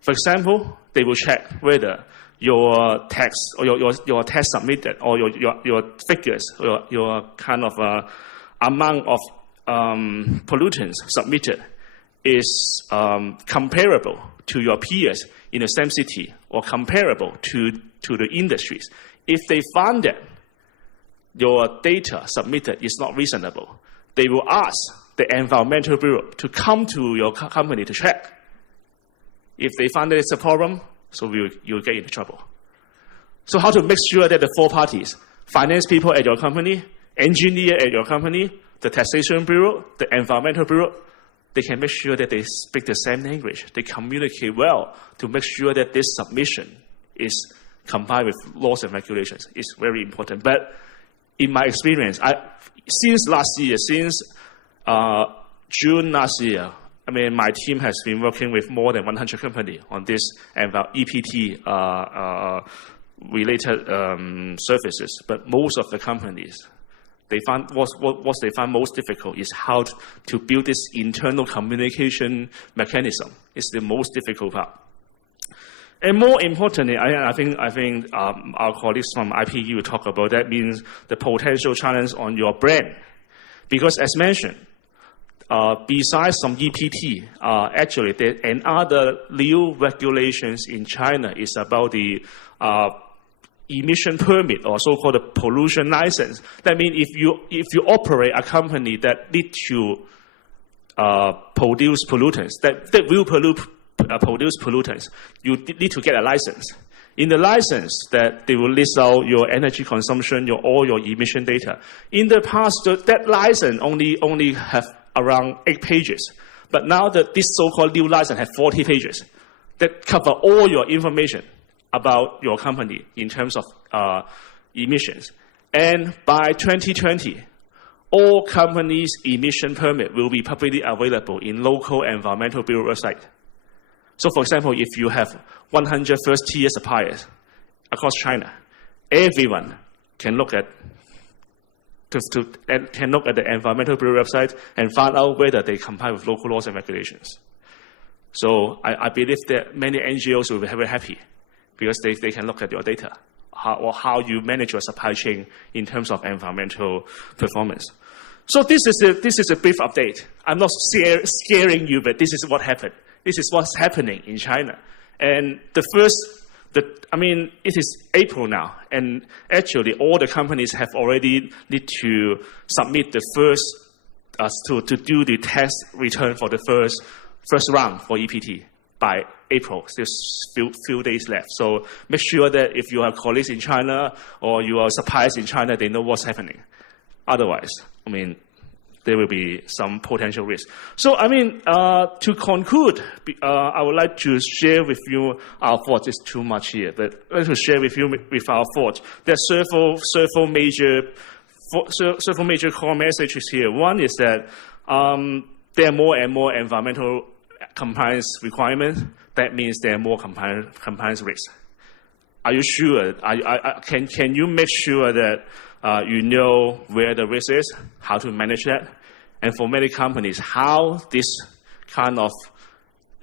For example, they will check whether your tax or your tax submitted or your figures or your amount of pollutants submitted is comparable to your peers in the same city or comparable to the industries. If they find that your data submitted is not reasonable, they will ask the environmental bureau to come to your company to check. If they find that it's a problem, so you'll get into trouble. So how to make sure that the 4 parties, finance people at your company, engineer at your company, the taxation bureau, the environmental bureau, they can make sure that they speak the same language. They communicate well to make sure that this submission is compliant with laws and regulations. It's very important. But in my experience, since June last year, my team has been working with more than 100 companies on this EPT related services. But most of the companies, what they find most difficult is how to build this internal communication mechanism. It's the most difficult part. And more importantly, I think our colleagues from IPE will talk about that, means the potential challenge on your brand. Because as mentioned, besides some EPT, actually another new regulations in China is about the emission permit or so-called a pollution license. That means if you operate a company that need to produce pollutants, that will produce pollutants, you need to get a license. In the license, that they will list out your energy consumption, all your emission data. In the past, that license only have around 8 pages. But now that this so-called new license has 40 pages that cover all your information about your company in terms of emissions. And by 2020, all companies' emission permit will be publicly available in local environmental bureau website. So, for example, if you have 100 first-tier suppliers across China, everyone can look at the environmental bureau website and find out whether they comply with local laws and regulations. So, I believe that many NGOs will be very happy because they can look at your data or how you manage your supply chain in terms of environmental performance. So, this is a brief update. I'm not scaring you, but this is what happened. This is what's happening in China. And it is April now, and actually all the companies have already need to submit the first, to do the test return for the first round for EPT by April. There's few days left. So make sure that if you have colleagues in China or you are suppliers in China, they know what's happening. Otherwise, there will be some potential risk. So, to conclude, I would like to share with you our thoughts. It's too much here, but I'd like to share with you with our thoughts. There are several major core messages here. One is that there are more and more environmental compliance requirements. That means there are more compliance risks. Are you sure? Can you make sure that you know where the risk is, how to manage that, and for many companies, how this kind of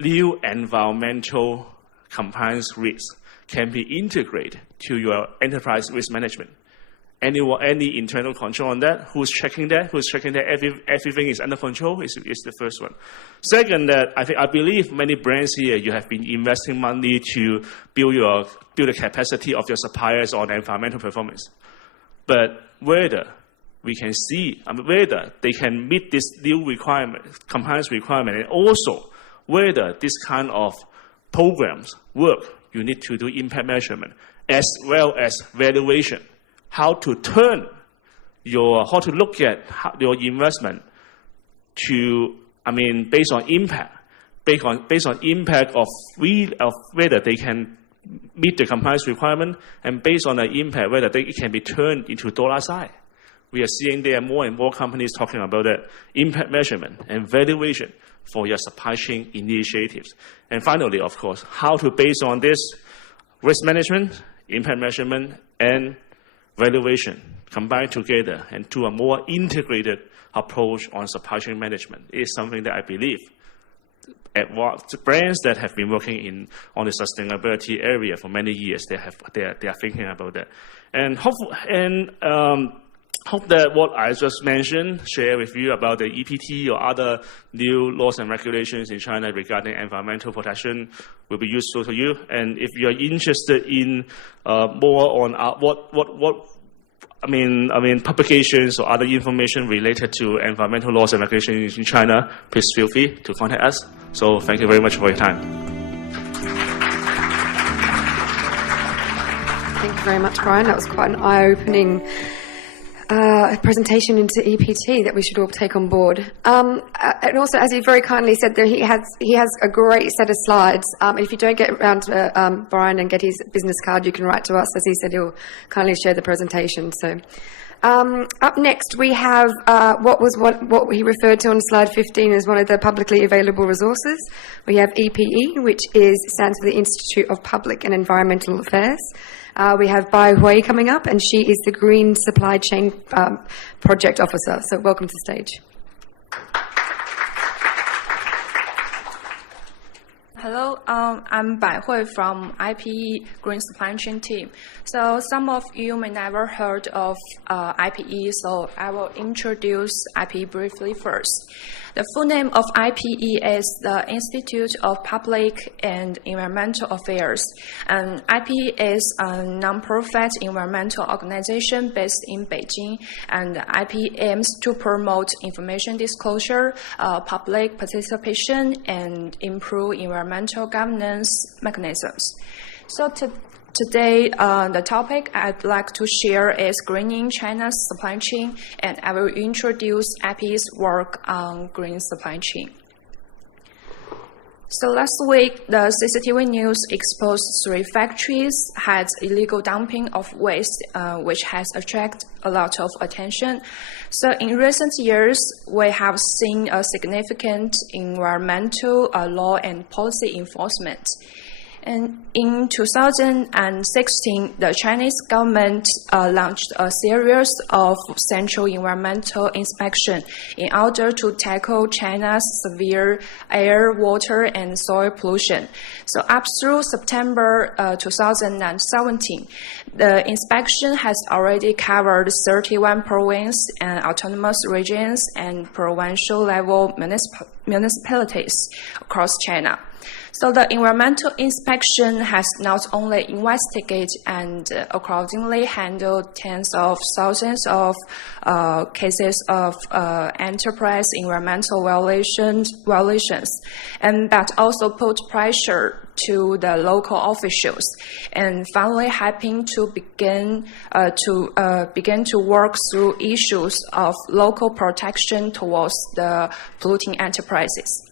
new environmental compliance risk can be integrated to your enterprise risk management. Any internal control on that? Who's checking that? Who's checking that everything is under control? Is the first one. Second, that I believe many brands here, you have been investing money to build the capacity of your suppliers on environmental performance. But whether we can see, whether they can meet this new compliance requirement, and also whether this kind of programs work, you need to do impact measurement as well as valuation. How to look at your investment to, based on impact, based on impact of whether they can meet the compliance requirement, and based on the impact, whether it can be turned into dollar sign. We are seeing there are more and more companies talking about that impact measurement and valuation for your supply chain initiatives. And finally, of course, how to base on this risk management, impact measurement, and valuation combined together and to a more integrated approach on supply chain management is something that I believe at what brands that have been working on the sustainability area for many years, they are thinking about that. And hope that what I just mentioned, share with you about the EPT or other new laws and regulations in China regarding environmental protection will be useful to you. And if you are interested in more on publications or other information related to environmental laws and regulations in China, please feel free to contact us. So thank you very much for your time. Thank you very much, Brian. That was quite an eye-opening presentation into EPT that we should all take on board. And also, as he very kindly said, there he has a great set of slides. If you don't get around to Brian and get his business card, you can write to us. As he said, he'll kindly share the presentation. So, up next we have what he referred to on slide 15 as one of the publicly available resources. We have EPE, which stands for the Institute of Public and Environmental Affairs. We have Bai Hui coming up, and she is the Green Supply Chain Project Officer. So welcome to the stage. Hello, I'm Bai Hui from IPE Green Supply Chain team. So some of you may never heard of IPE, so I will introduce IPE briefly first. The full name of IPE is the Institute of Public and Environmental Affairs. And IPE is a non-profit environmental organization based in Beijing, and IPE aims to promote information disclosure, public participation, and improve environmental governance mechanisms. So today, the topic I'd like to share is greening China's supply chain, and I will introduce IPE's work on green supply chain. So last week, the CCTV News exposed 3 factories had illegal dumping of waste, which has attracted a lot of attention. So in recent years, we have seen a significant environmental law and policy enforcement. And in 2016, the Chinese government launched a series of central environmental inspection in order to tackle China's severe air, water, and soil pollution. So up through September 2017, the inspection has already covered 31 provinces and autonomous regions and provincial level municipalities across China. So the environmental inspection has not only investigated and accordingly handled tens of thousands of cases of enterprise environmental violations, but also put pressure to the local officials, and finally helping to begin to work through issues of local protection towards the polluting enterprises.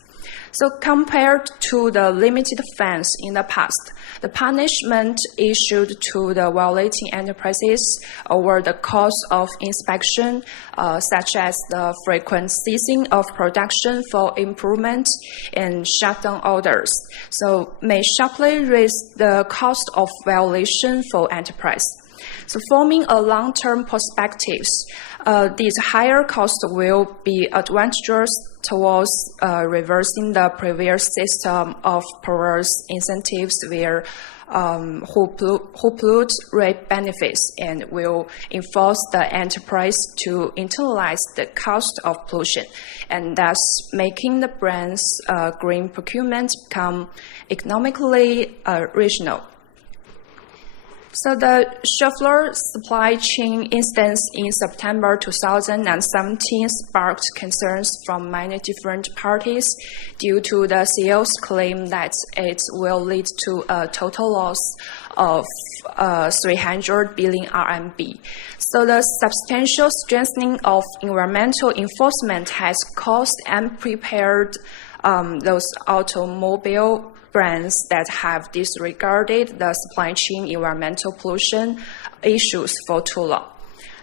So compared to the limited fines in the past, the punishment issued to the violating enterprises over the course of inspection, such as the frequent ceasing of production for improvement and shutdown orders, so may sharply raise the cost of violation for enterprise. So forming a long-term perspectives, these higher costs will be advantageous towards reversing the previous system of perverse incentives where who pollute reap benefits, and will enforce the enterprise to internalize the cost of pollution, and thus making the brand's green procurement become economically rational. So the Schaeffler supply chain instance in September 2017 sparked concerns from many different parties due to the CEO's claim that it will lead to a total loss of 300 billion RMB. So the substantial strengthening of environmental enforcement has caused and prepared those automobile brands that have disregarded the supply chain environmental pollution issues for too long.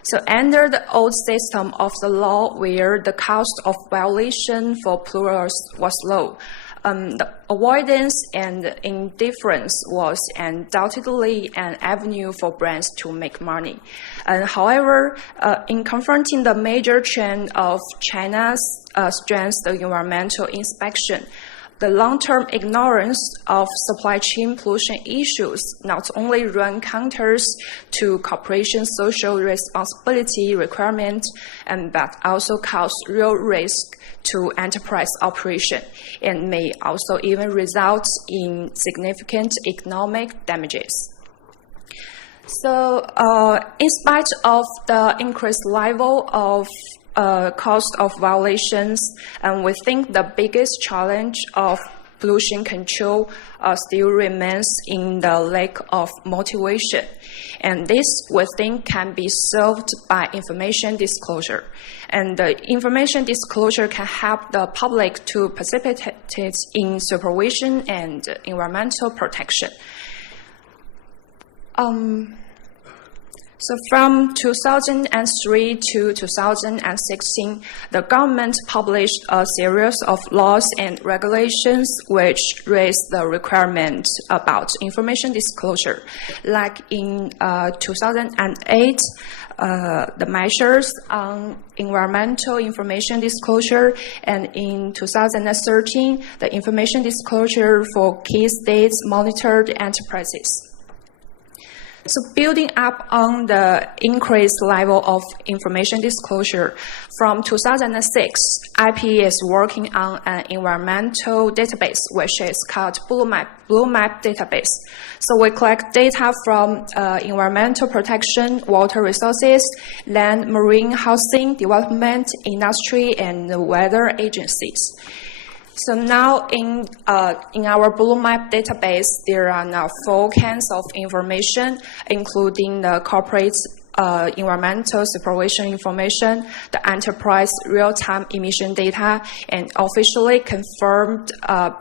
So under the old system of the law where the cost of violation for polluters was low, the avoidance and indifference was undoubtedly an avenue for brands to make money. However, in confronting the major trend of China's strengthened environmental inspection, the long-term ignorance of supply chain pollution issues not only run counters to corporation social responsibility requirements, but also cause real risk to enterprise operation, and may also even result in significant economic damages. So, in spite of the increased level of cost of violations, and we think the biggest challenge of pollution control still remains in the lack of motivation. And this, we think, can be solved by information disclosure. And the information disclosure can help the public to participate in supervision and environmental protection. So from 2003 to 2016, the government published a series of laws and regulations which raised the requirement about information disclosure. Like in 2008, the measures on environmental information disclosure, and in 2013, the information disclosure for key states monitored enterprises. So building up on the increased level of information disclosure, from 2006, IPE is working on an environmental database, which is called Blue Map database. So we collect data from environmental protection, water resources, land, marine, housing, development, industry, and weather agencies. So now in our Blue Map database, there are now 4 kinds of information, including the corporate environmental supervision information, the enterprise real-time emission data, and officially confirmed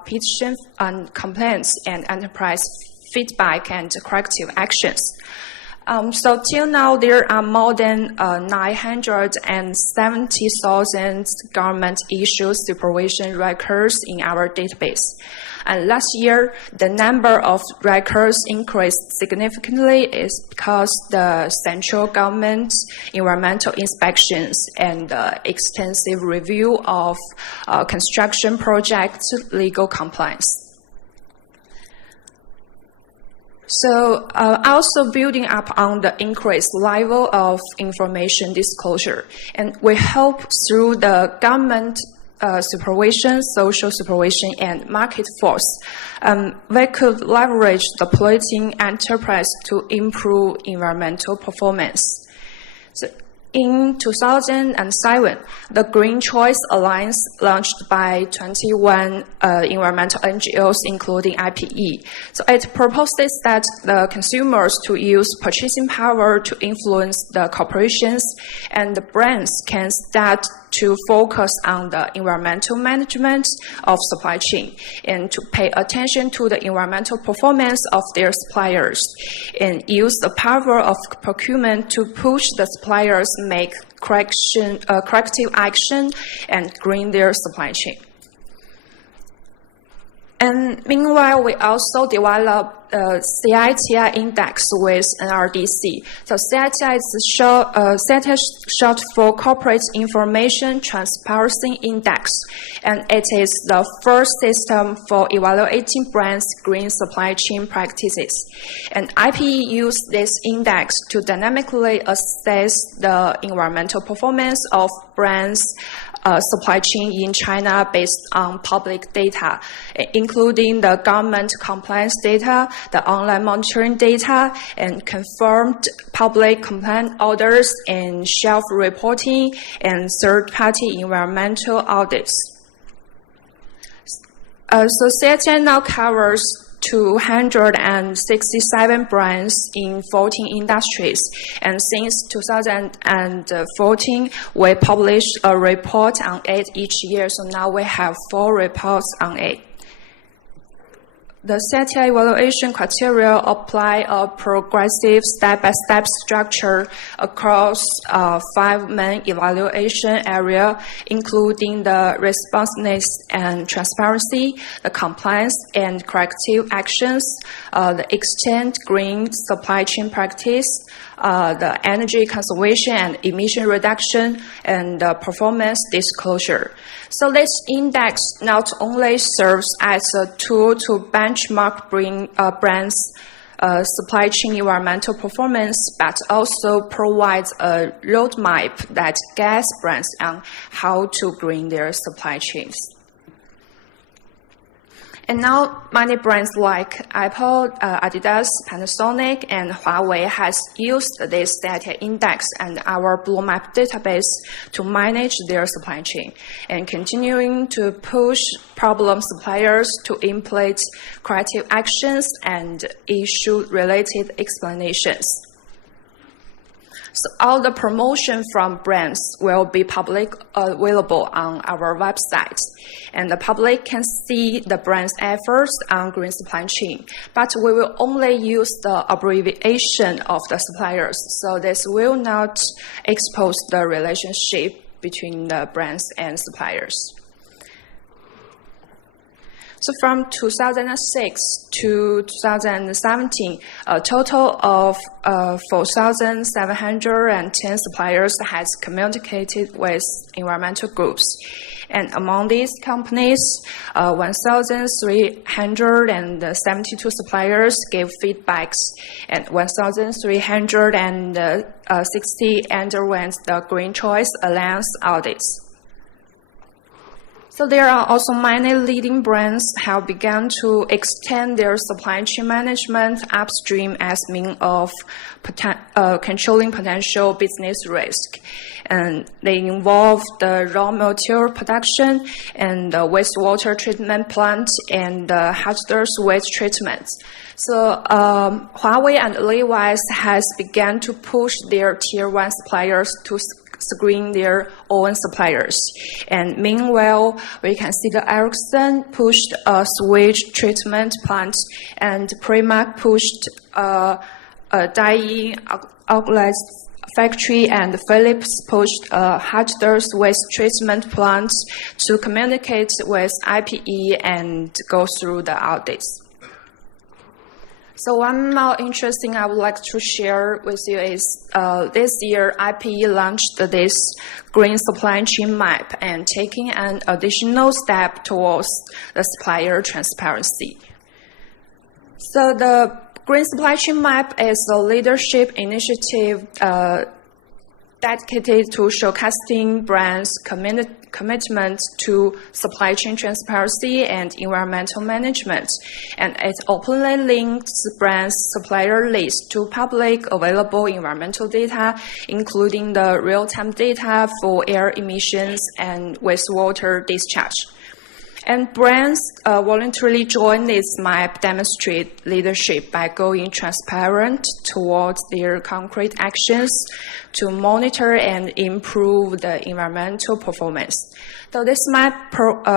petition and complaints and enterprise feedback and corrective actions. So till now, there are more than 970,000 government-issued supervision records in our database. And last year, the number of records increased significantly is because the central government environmental inspections and extensive review of construction projects legal compliance. So also building up on the increased level of information disclosure. And we hope through the government supervision, social supervision, and market force, we could leverage the polluting enterprise to improve environmental performance. So in 2007, the Green Choice Alliance, launched by 21 environmental NGOs, including IPE. So it proposes that the consumers to use purchasing power to influence the corporations, and the brands can start to focus on the environmental management of supply chain and to pay attention to the environmental performance of their suppliers and use the power of procurement to push the suppliers make corrective action and green their supply chain. And meanwhile, we also developed a CITI index with NRDC. So CITI is short for Corporate Information Transparency Index, and it is the first system for evaluating brands' green supply chain practices. And IPE used this index to dynamically assess the environmental performance of brands' supply chain in China based on public data, including the government compliance data, the online monitoring data, and confirmed public complaint orders and shelf reporting and third-party environmental audits. So CITI now covers 267 brands in 14 industries. And since 2014, we published a report on it each year. So now we have 4 reports on it. The CITI evaluation criteria apply a progressive step-by-step structure across 5 main evaluation areas, including the responsiveness and transparency, the compliance and corrective actions, the extent green supply chain practice, the energy conservation and emission reduction, and the performance disclosure. So this index not only serves as a tool to benchmark brands' supply chain environmental performance, but also provides a roadmap that guides brands on how to green their supply chains. And now many brands like Apple, Adidas, Panasonic, and Huawei has used this data index and our Blue Map database to manage their supply chain and continuing to push problem suppliers to implement corrective actions and issue related explanations. So all the promotion from brands will be public available on our website, and the public can see the brand's efforts on green supply chain. But we will only use the abbreviation of the suppliers, so this will not expose the relationship between the brands and suppliers. So from 2006 to 2017, a total of 4,710 suppliers has communicated with environmental groups. And among these companies, 1,372 suppliers gave feedbacks, and 1,360 underwent the Green Choice Alliance audits. So there are also many leading brands have begun to extend their supply chain management upstream as means of controlling potential business risk. And they involve the raw material production and the wastewater treatment plant and the hazardous waste treatment. So Huawei and Levi's has begun to push their tier 1 suppliers to screen their own suppliers. And meanwhile, we can see the Ericsson pushed a sewage treatment plant, and Primark pushed a dyeing outlet factory, and Philips pushed a hazardous waste treatment plant to communicate with IPE and go through the audits. So one more interesting I would like to share with you is this year IPE launched this green supply chain map and taking an additional step towards the supplier transparency. So the Green Supply Chain Map is a leadership initiative dedicated to showcasing brands' commitment to supply chain transparency and environmental management, and it openly links brands' supplier list to public available environmental data, including the real-time data for air emissions and wastewater discharge. And brands voluntarily join this map demonstrate leadership by going transparent towards their concrete actions to monitor and improve the environmental performance. So this map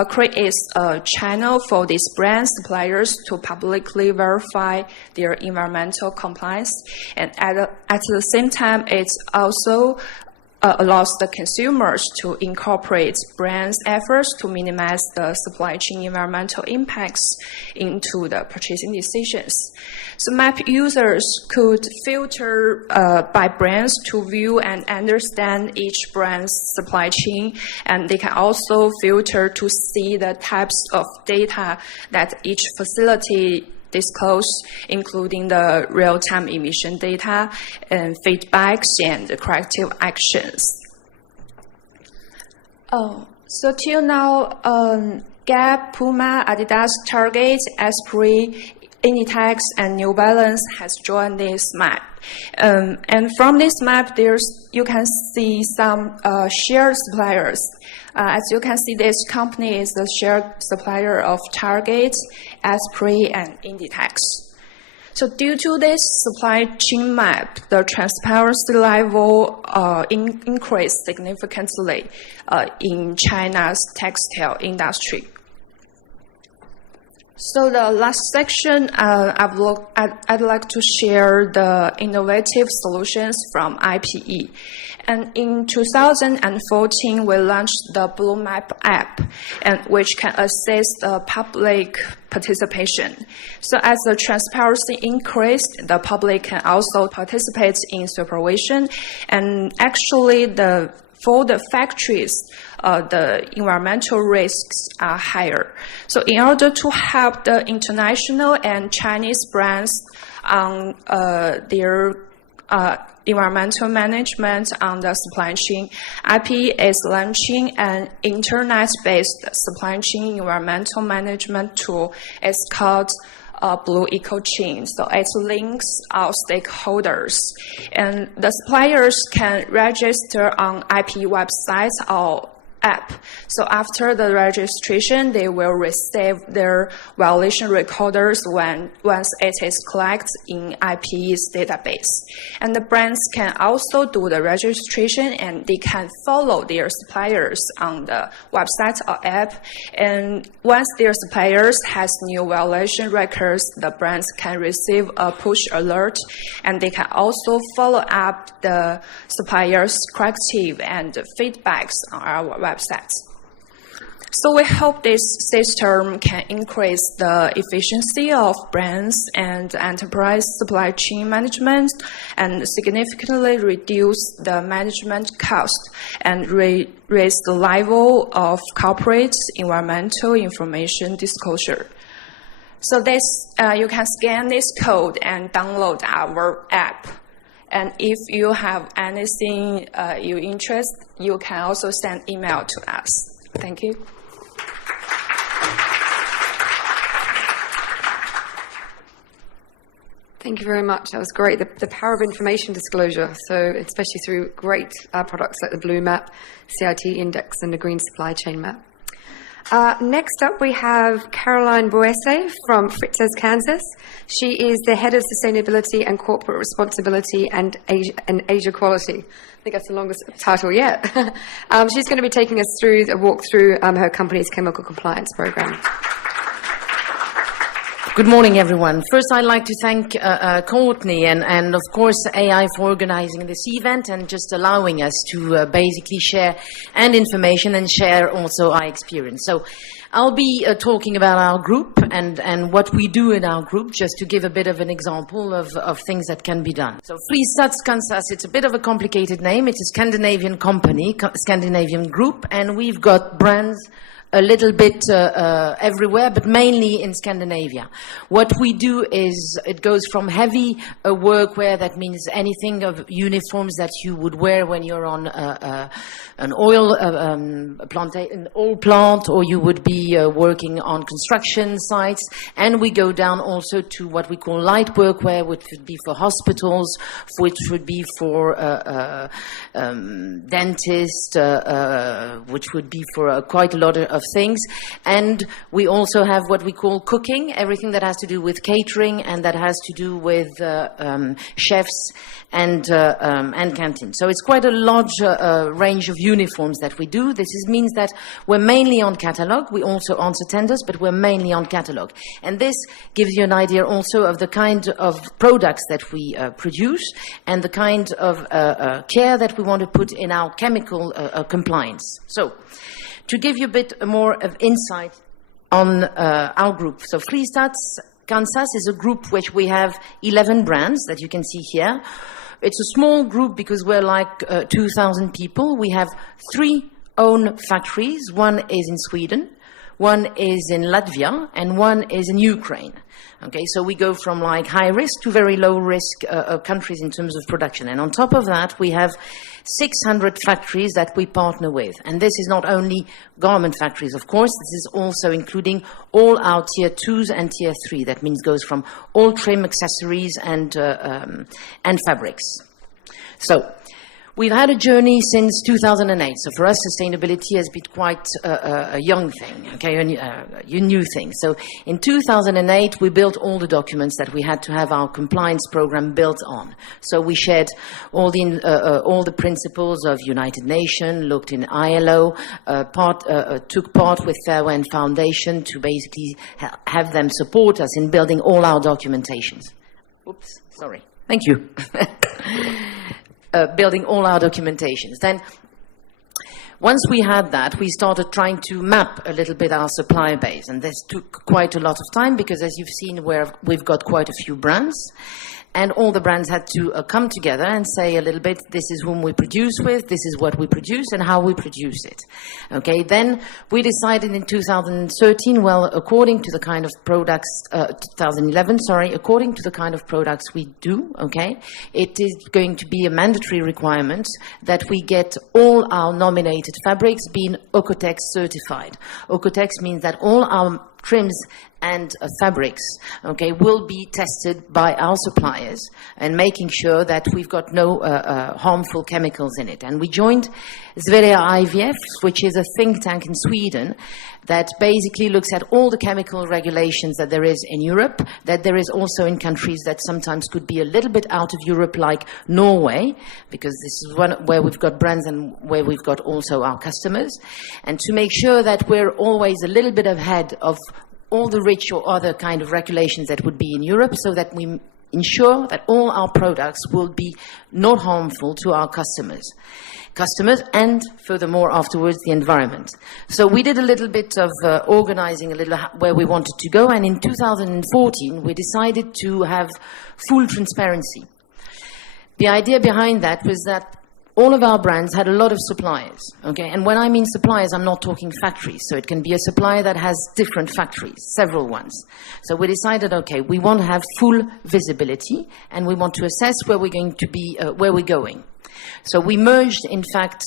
creates a channel for these brand suppliers to publicly verify their environmental compliance, and at the same time, it also allows the consumers to incorporate brands' efforts to minimize the supply chain environmental impacts into the purchasing decisions. So MAP users could filter by brands to view and understand each brand's supply chain, and they can also filter to see the types of data that each facility disclose, including the real-time emission data and feedbacks and corrective actions. So till now, Gap, Puma, Adidas, Target, Esprit, Inditex, and New Balance has joined this map. And from this map, you can see some shared suppliers. As you can see, this company is the shared supplier of Target, Esprit, and Inditex. So due to this supply chain map, the transparency level increased significantly in China's textile industry. So the last section, I'd like to share the innovative solutions from IPE. And in 2014, we launched the Blue Map app, which can assist the public participation. So as the transparency increased, the public can also participate in supervision. And actually, for the factories, the environmental risks are higher. So in order to help the international and Chinese brands on their environmental management on the supply chain, IPE is launching an internet-based supply chain environmental management tool. It's called Blue Eco Chain. So it links our stakeholders, and the suppliers can register on IPE website or app. So after the registration, they will receive their violation recorders once it is collected in IPE's database. And the brands can also do the registration, and they can follow their suppliers on the website or app. And once their suppliers has new violation records, the brands can receive a push alert, and they can also follow up the suppliers' corrective and feedbacks on our website. So we hope this system can increase the efficiency of brands and enterprise supply chain management and significantly reduce the management cost and raise the level of corporate environmental information disclosure. So this, you can scan this code and download our app. And if you have anything you're interested, you can also send email to us. Thank you. Thank you very much. That was great. The power of information disclosure, so especially through great products like the Blue Map, CIT Index, and the Green Supply Chain Map. Next up, we have Caroline Bouisset from Fristads, Kansas. She is the Head of Sustainability and Corporate Responsibility and Asia Quality. I think that's the longest title yet. She's going to be taking us through a walk through her company's chemical compliance program. Good morning, everyone. First, I'd like to thank Courtney and of course, AI for organizing this event and just allowing us to basically share information and share also our experience. So I'll be talking about our group and what we do in our group, just to give a bit of an example of things that can be done. So Fristads, Kansas, it's a bit of a complicated name. It's a Scandinavian company, Scandinavian group, and we've got brands a little bit everywhere, but mainly in Scandinavia. What we do is it goes from heavy workwear, that means anything of uniforms that you would wear when you're on an oil plant, or you would be working on construction sites. And we go down also to what we call light workwear, which would be for hospitals, which would be for dentists, which would be for quite a lot of things. And we also have what we call cooking, everything that has to do with catering and that has to do with chefs and canteen. So it's quite a large range of uniforms that we do. This means that we're mainly on catalog. We also answer tenders, but we're mainly on catalog. And this gives you an idea also of the kind of products that we produce and the kind of care that we want to put in our chemical compliance. So, to give you a bit more of insight on our group. So Fristads, Kansas is a group which we have 11 brands that you can see here. It's a small group because we're like 2,000 people. We have 3 own factories. One is in Sweden, one is in Latvia, and one is in Ukraine. Okay, so we go from like high risk to very low risk countries in terms of production. And on top of that, we have 600 factories that we partner with. And this is not only garment factories, of course, this is also including all our tier 2s and tier 3. That means goes from all trim accessories and fabrics. So, we've had a journey since 2008. So for us, sustainability has been quite a young thing, okay, a new thing. So in 2008, we built all the documents that we had to have our compliance program built on. So we shared all the principles of United Nations, looked in ILO, took part with Fair Wear Foundation to basically have them support us in building all our documentations. Oops, sorry. Thank you. Building all our documentations. Then, once we had that, we started trying to map a little bit our supply base. And this took quite a lot of time because, as you've seen, we've got quite a few brands. And all the brands had to come together and say a little bit, this is whom we produce with, this is what we produce, and how we produce it. Okay, then we decided in 2013, well, according to the kind of products, 2011, sorry, according to the kind of products we do, okay, it is going to be a mandatory requirement that we get all our nominated fabrics being Ocotex certified. Ocotex means that all our trims and fabrics, okay, will be tested by our suppliers and making sure that we've got no harmful chemicals in it. And we joined Sverige IVF, which is a think tank in Sweden that basically looks at all the chemical regulations that there is in Europe, that there is also in countries that sometimes could be a little bit out of Europe, like Norway, because this is one where we've got brands and where we've got also our customers, and to make sure that we're always a little bit ahead of all the rich or other kind of regulations that would be in Europe, so that we ensure that all our products will be not harmful to our customers, and furthermore afterwards the environment. So we did a little bit of organizing a little where we wanted to go, and in 2014 we decided to have full transparency. The idea behind that was that all of our brands had a lot of suppliers, okay? And when I mean suppliers, I'm not talking factories. So it can be a supplier that has different factories, several ones. So we decided, okay, we want to have full visibility, and we want to assess where we're going to be, where we're going. So we merged, in fact,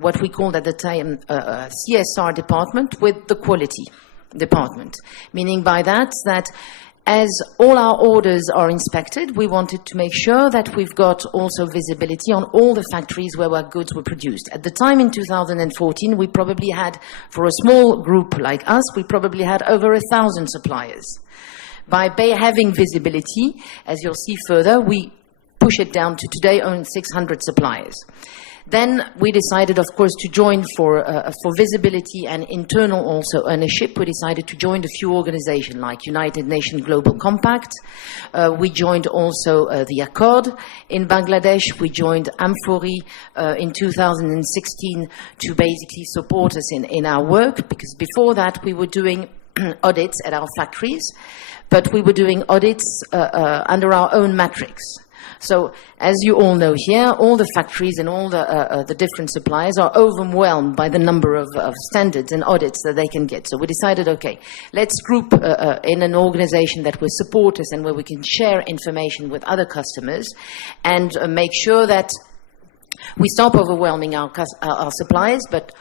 what we called at the time CSR department with the quality department, meaning by that as all our orders are inspected, we wanted to make sure that we've got also visibility on all the factories where our goods were produced. At the time in 2014, we probably had, for a small group like us, we probably had over 1,000 suppliers. By having visibility, as you'll see further, we push it down to today only 600 suppliers. Then we decided, of course, to join for visibility and internal also ownership. We decided to join a few organizations like United Nations Global Compact. We joined also the Accord in Bangladesh. We joined Amphori in 2016 to basically support us in our work, because before that we were doing audits at our factories, but we were doing audits under our own matrix. So, as you all know here, all the factories and all the different suppliers are overwhelmed by the number of standards and audits that they can get. So we decided, okay, let's group in an organization that will support us and where we can share information with other customers, and make sure that we stop overwhelming our suppliers, but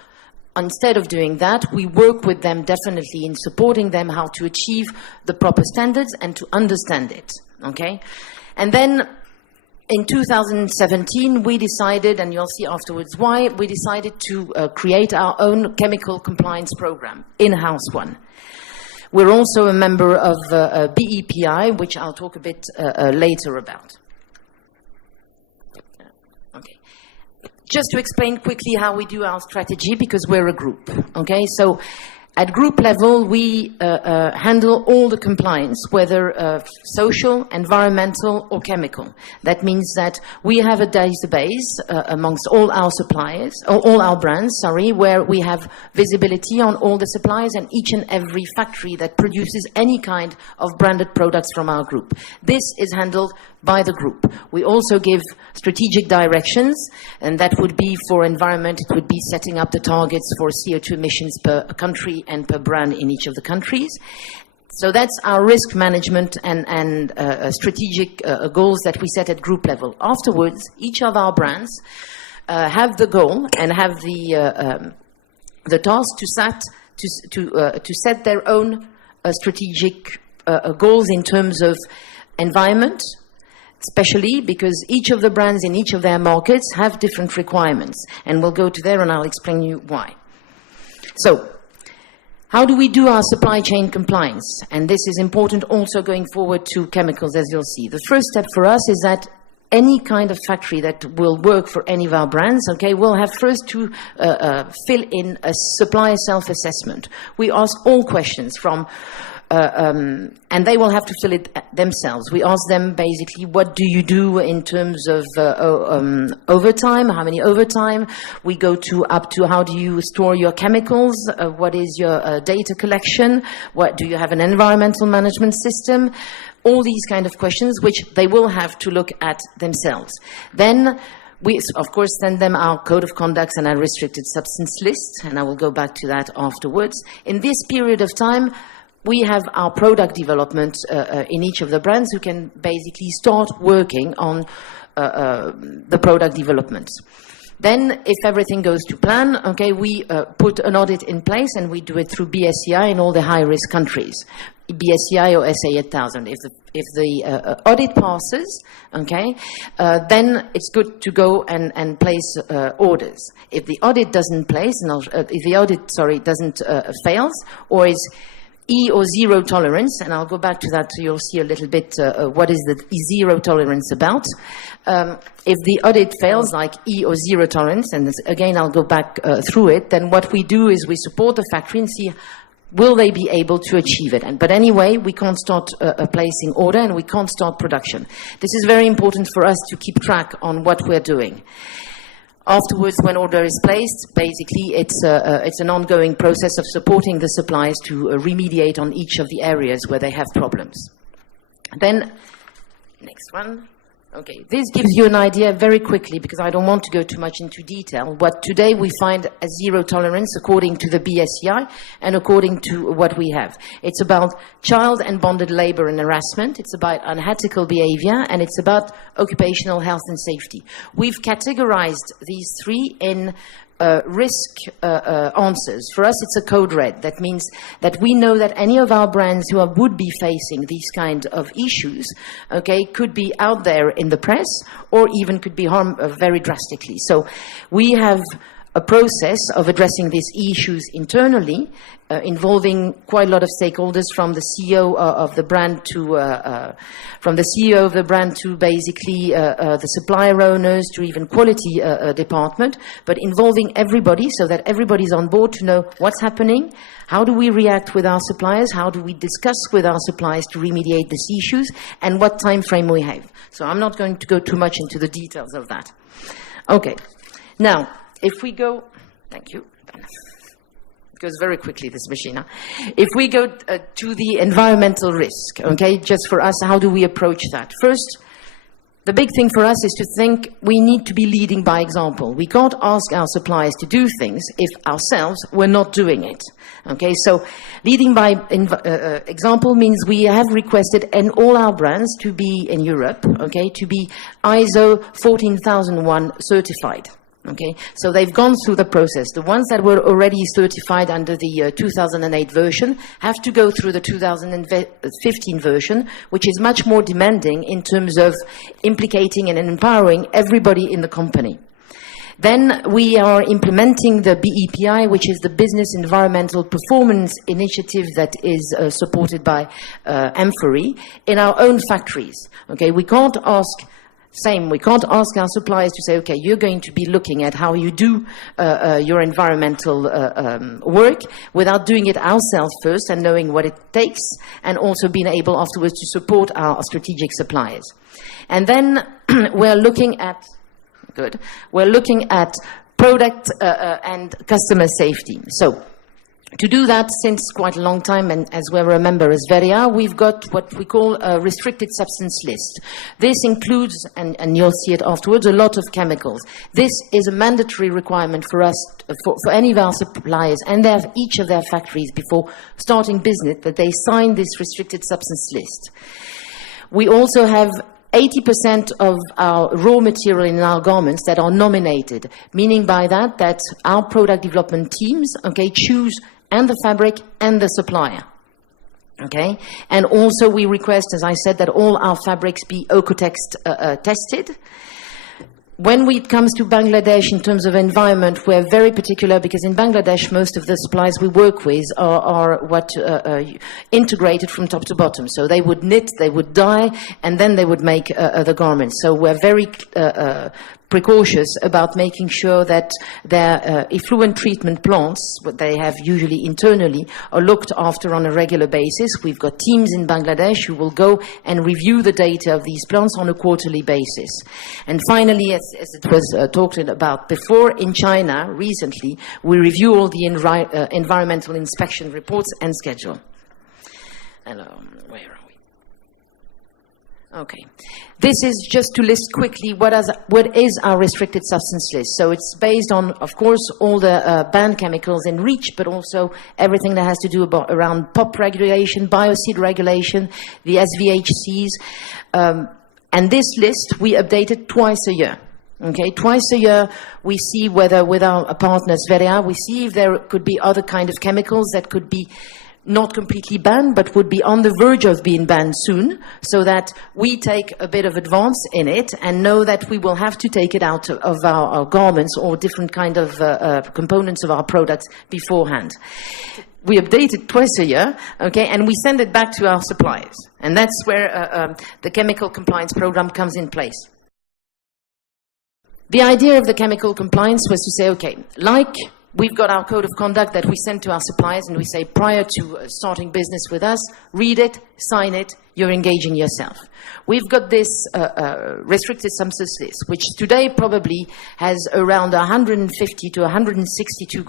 instead of doing that, we work with them definitely in supporting them how to achieve the proper standards and to understand it, okay? And then in 2017, we decided, and you'll see afterwards why, we decided to create our own chemical compliance program, in-house one. We're also a member of BEPI, which I'll talk a bit later about. Okay. Just to explain quickly how we do our strategy, because we're a group, okay? So at group level, we handle all the compliance, whether social, environmental, or chemical. That means that we have a database amongst all our suppliers, or all our brands, sorry, where we have visibility on all the suppliers and each and every factory that produces any kind of branded products from our group. This is handled by the group. We also give strategic directions, and that would be for environment, it would be setting up the targets for CO2 emissions per country and per brand in each of the countries. So that's our risk management and strategic goals that we set at group level. Afterwards, each of our brands have the goal and have the task to set their own strategic goals in terms of environment, especially because each of the brands in each of their markets have different requirements. And we'll go to there and I'll explain you why. So, how do we do our supply chain compliance? And this is important also going forward to chemicals, as you'll see. The first step for us is that any kind of factory that will work for any of our brands, okay, will have first to fill in a supplier self-assessment. We ask all questions from and they will have to fill it themselves. We ask them basically, what do you do in terms of overtime? How many overtime? We go up to how do you store your chemicals? What is your data collection? What do you have an environmental management system? All these kind of questions, which they will have to look at themselves. Then we, of course, send them our code of conducts and our restricted substance list, and I will go back to that afterwards. In this period of time, we have our product development in each of the brands who can basically start working on the product development. Then, if everything goes to plan, okay, we put an audit in place and we do it through BSCI in all the high-risk countries, BSCI or SA 8000. If the audit passes, okay, then it's good to go and place orders. If the audit doesn't place, if the audit, doesn't fails or is E or zero tolerance, and I'll go back to that so you'll see a little bit what is the zero tolerance about. If the audit fails, like E or zero tolerance, and again I'll go back through it, then what we do is we support the factory and see will they be able to achieve it? But anyway, we can't start placing order and we can't start production. This is very important for us to keep track on what we're doing. Afterwards, when order is placed, basically it's an ongoing process of supporting the suppliers to remediate on each of the areas where they have problems. Then, next one. Okay, this gives you an idea very quickly, because I don't want to go too much into detail, what today we find as zero tolerance according to the BSCI and according to what we have. It's about child and bonded labor and harassment, it's about unethical behavior, and it's about occupational health and safety. We've categorized these three in risk answers. For us, it's a code red. That means that we know that any of our brands who would be facing these kind of issues, okay, could be out there in the press or even could be harmed very drastically. So we have a process of addressing these issues internally, involving quite a lot of stakeholders, from the CEO of the brand to basically the supplier owners to even quality department, but involving everybody so that everybody's on board to know what's happening, how do we react with our suppliers, how do we discuss with our suppliers to remediate these issues, and what time frame we have. So I'm not going to go too much into the details of that. Okay, now if we go, thank you. It goes very quickly, this machine. Huh? If we go to the environmental risk, okay, just for us, how do we approach that? First, the big thing for us is to think we need to be leading by example. We can't ask our suppliers to do things if ourselves we're not doing it. Okay, so leading by example means we have requested in all our brands to be in Europe, okay, to be ISO 14001 certified. Okay, so they've gone through the process. The ones that were already certified under the 2008 version have to go through the 2015 version, which is much more demanding in terms of implicating and empowering everybody in the company. Then we are implementing the BEPI, which is the Business Environmental Performance Initiative that is supported by AMFORI, in our own factories. Okay, we can't ask our suppliers to say, okay, you're going to be looking at how you do your environmental work without doing it ourselves first and knowing what it takes, and also being able afterwards to support our strategic suppliers. And then we're looking at product and customer safety. So to do that, since quite a long time, and as we remember as Veria, we've got what we call a restricted substance list. This includes, and you'll see it afterwards, a lot of chemicals. This is a mandatory requirement for us, for any of our suppliers and each of their factories before starting business, that they sign this restricted substance list. We also have 80% of our raw material in our garments that are nominated, meaning by that our product development teams, okay, choose and the fabric and the supplier. Okay, and also we request, as I said, that all our fabrics be Ocotex tested. When it comes to Bangladesh, in terms of environment, we're very particular, because in Bangladesh, most of the suppliers we work with are integrated from top to bottom. So they would knit, they would dye, and then they would make the garments. So we're very precautious about making sure that their effluent treatment plants, what they have usually internally, are looked after on a regular basis. We've got teams in Bangladesh who will go and review the data of these plants on a quarterly basis. And finally, as it was talked about before, in China recently, we review all the environmental inspection reports and schedule. And where are we? Okay. This is just to list quickly what is our restricted substance list. So it's based on, of course, all the banned chemicals in REACH, but also everything that has to do around POP regulation, biocide regulation, the SVHCs. And this list we update it twice a year. Okay, twice a year we see whether, with our partners Veria, we see if there could be other kind of chemicals that could be not completely banned, but would be on the verge of being banned soon, so that we take a bit of advance in it and know that we will have to take it out of our garments or different kind of components of our products beforehand. We update it twice a year, okay, and we send it back to our suppliers. And that's where the chemical compliance program comes in place. The idea of the chemical compliance was to say, okay, like we've got our code of conduct that we send to our suppliers, and we say, prior to starting business with us, read it, sign it, you're engaging yourself. We've got this restricted substance list, which today probably has around 150 to 162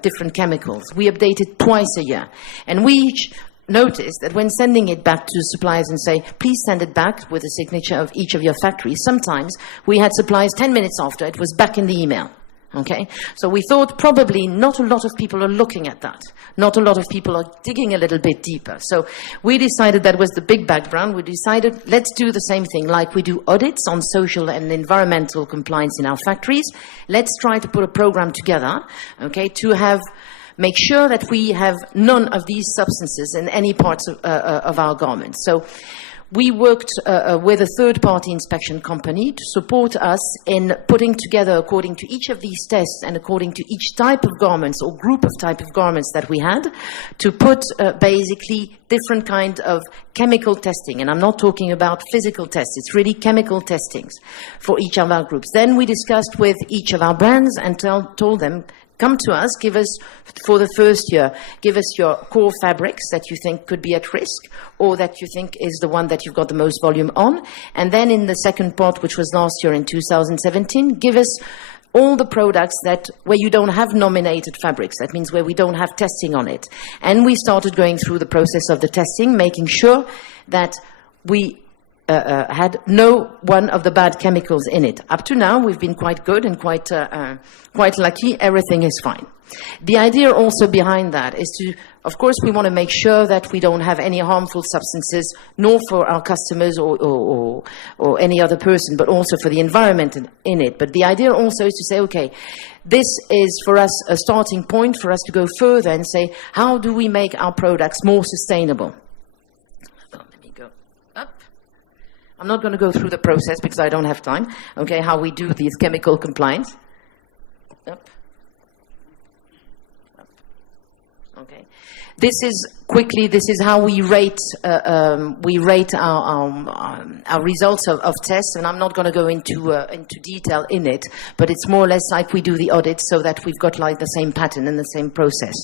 different chemicals. We update it twice a year. And we each notice that when sending it back to suppliers and say, please send it back with a signature of each of your factories, sometimes we had suppliers 10 minutes after it was back in the email. Okay, so we thought probably not a lot of people are looking at that. Not a lot of people are digging a little bit deeper. So we decided, that was the big background, we decided let's do the same thing like we do audits on social and environmental compliance in our factories. Let's try to put a program together, okay, to make sure that we have none of these substances in any parts of our garments. So we worked with a third-party inspection company to support us in putting together, according to each of these tests and according to each type of garments or group of type of garments that we had, to put basically different kind of chemical testing. And I'm not talking about physical tests, it's really chemical testings for each of our groups. Then we discussed with each of our brands and told them, come to us, give us, for the first year, give us your core fabrics that you think could be at risk or that you think is the one that you've got the most volume on. And then in the second part, which was last year in 2017, give us all the products where you don't have nominated fabrics. That means where we don't have testing on it. And we started going through the process of the testing, making sure that we had no one of the bad chemicals in it. Up to now, we've been quite good and quite lucky. Everything is fine. The idea also behind that is to, of course, we want to make sure that we don't have any harmful substances, nor for our customers or any other person, but also for the environment in it. But the idea also is to say, okay, this is for us a starting point for us to go further and say, how do we make our products more sustainable? I'm not going to go through the process because I don't have time, okay, how we do these chemical compliance. Up. Okay. This is how we rate our results of tests, and I'm not going to go into detail in it, but it's more or less like we do the audit so that we've got like the same pattern and the same process.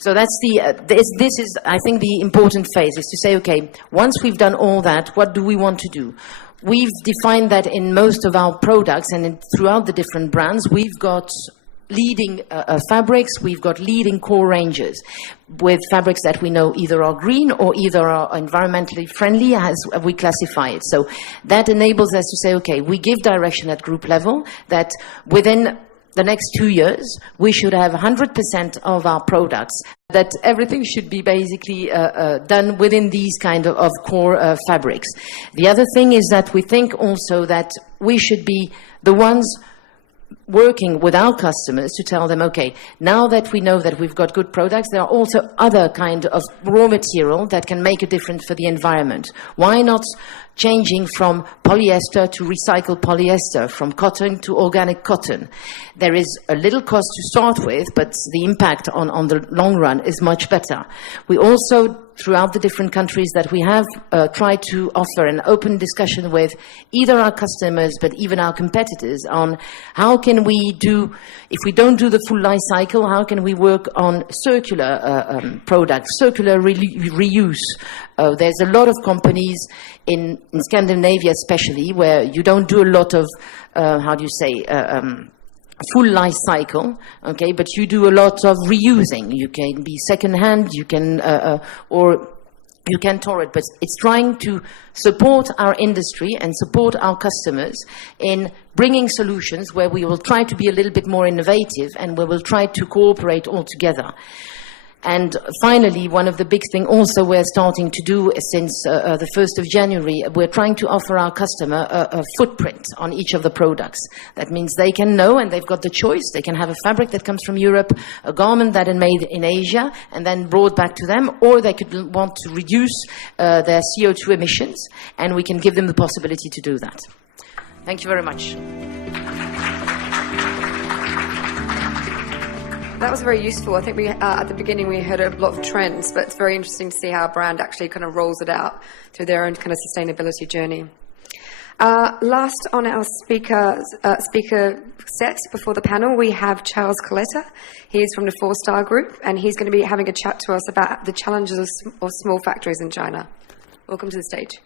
So that's this is, I think, the important phase, is to say, okay, once we've done all that, what do we want to do? We've defined that in most of our products and throughout the different brands, we've got leading fabrics, we've got leading core ranges with fabrics that we know either are green or either are environmentally friendly as we classify it. So that enables us to say, okay, we give direction at group level that within the next 2 years, we should have 100% of our products, that everything should be basically done within these kind of core fabrics. The other thing is that we think also that we should be the ones working with our customers to tell them, okay, now that we know that we've got good products, there are also other kind of raw material that can make a difference for the environment. Why not changing from polyester to recycled polyester, from cotton to organic cotton? There is a little cost to start with, but the impact on the long run is much better. We also, throughout the different countries that we have, try to offer an open discussion with either our customers but even our competitors on how can we do, if we don't do the full life cycle, how can we work on circular products, circular reuse. There's a lot of companies in Scandinavia especially where you don't do a lot of, full life cycle, okay, but you do a lot of reusing. You can be second-hand, you can, or you can tour it, but it's trying to support our industry and support our customers in bringing solutions where we will try to be a little bit more innovative and where we'll try to cooperate all together. And finally, one of the big things also we're starting to do since the 1st of January, we're trying to offer our customer a footprint on each of the products. That means they can know, and they've got the choice, they can have a fabric that comes from Europe, a garment that is made in Asia, and then brought back to them, or they could want to reduce their CO2 emissions, and we can give them the possibility to do that. Thank you very much. That was very useful. I think we at the beginning we heard a lot of trends, but it's very interesting to see how a brand actually kind of rolls it out through their own kind of sustainability journey. Last on our speaker set before the panel, we have Charles Coletta. He is from the Fourstar group, and he's going to be having a chat to us about the challenges of small factories in China. Welcome to the stage.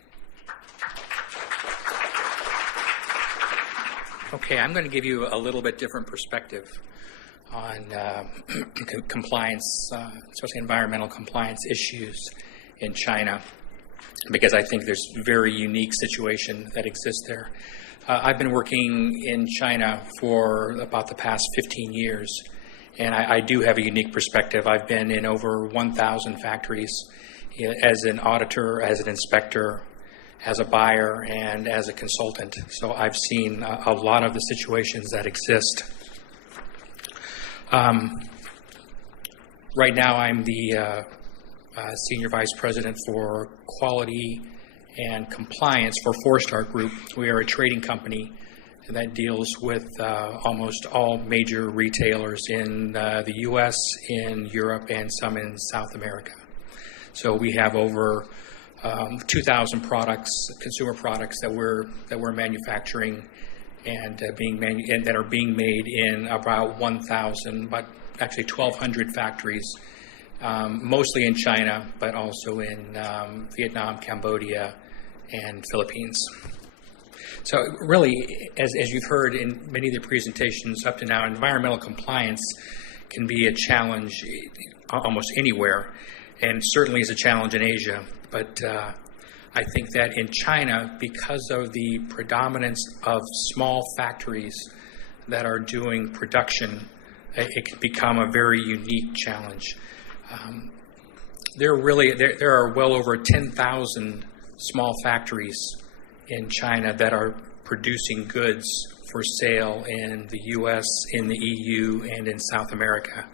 Okay, I'm going to give you a little bit different perspective on compliance, especially environmental compliance issues in China, because I think there's a very unique situation that exists there. I've been working in China for about the past 15 years, and I do have a unique perspective. I've been in over 1,000 factories as an auditor, as an inspector, as a buyer, and as a consultant. So I've seen a lot of the situations that exist. Right now I'm the Senior Vice President for Quality and Compliance for Fourstar Group. We are a trading company that deals with almost all major retailers in the U.S., in Europe, and some in South America. So we have over 2,000 products, consumer products that we're manufacturing and that are being made in about 1,000, but actually 1,200 factories. Mostly in China, but also in Vietnam, Cambodia, and Philippines. So really, as you've heard in many of the presentations up to now, environmental compliance can be a challenge almost anywhere, and certainly is a challenge in Asia. But I think that in China, because of the predominance of small factories that are doing production, it can become a very unique challenge. There are well over 10,000 small factories in China that are producing goods for sale in the U.S., in the EU, and in South America.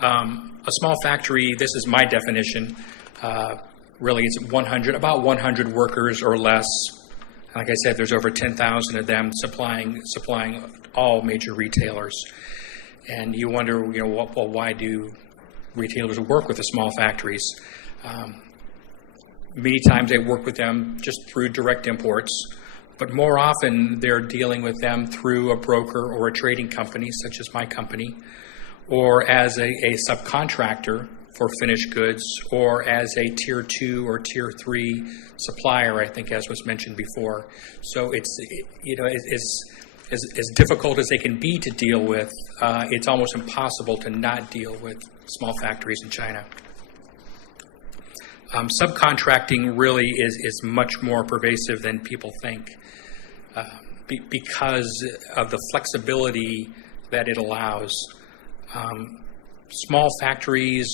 A small factory, this is my definition, really it's about 100 workers or less. Like I said, there's over 10,000 of them supplying all major retailers. And you wonder, why do retailers work with the small factories? Many times they work with them just through direct imports, but more often they're dealing with them through a broker or a trading company, such as my company, or as a subcontractor for finished goods, or as a Tier 2 or Tier 3 supplier, I think, as was mentioned before. So it's as difficult as they can be to deal with, it's almost impossible to not deal with small factories in China. Subcontracting really is much more pervasive than people think because of the flexibility that it allows. Small factories,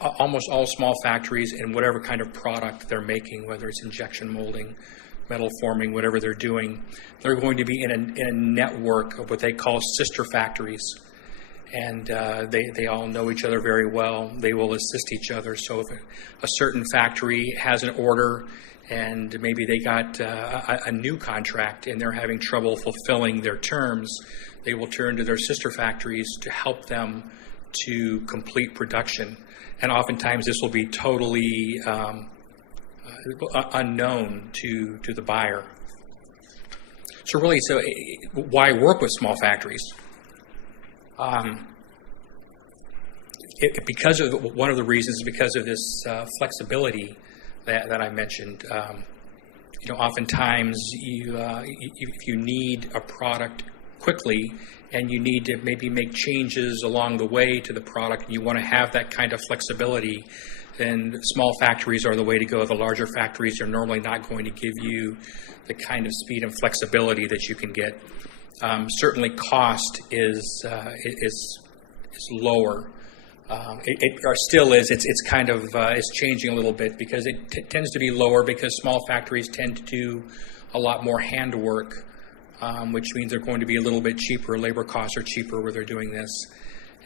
almost all small factories in whatever kind of product they're making, whether it's injection molding, metal forming, whatever they're doing, they're going to be in a network of what they call sister factories. And they all know each other very well. They will assist each other. So if a certain factory has an order and maybe they got a new contract and they're having trouble fulfilling their terms, they will turn to their sister factories to help them to complete production. And oftentimes this will be totally unknown to the buyer. So really, why work with small factories? Because of one of the reasons, because of this flexibility that I mentioned. Oftentimes if you need a product quickly and you need to maybe make changes along the way to the product, and you want to have that kind of flexibility, then small factories are the way to go. The larger factories are normally not going to give you the kind of speed and flexibility that you can get. Certainly cost is lower. It still is. It's kind of it's changing a little bit because it tends to be lower because small factories tend to do a lot more handwork, which means they're going to be a little bit cheaper. Labor costs are cheaper where they're doing this,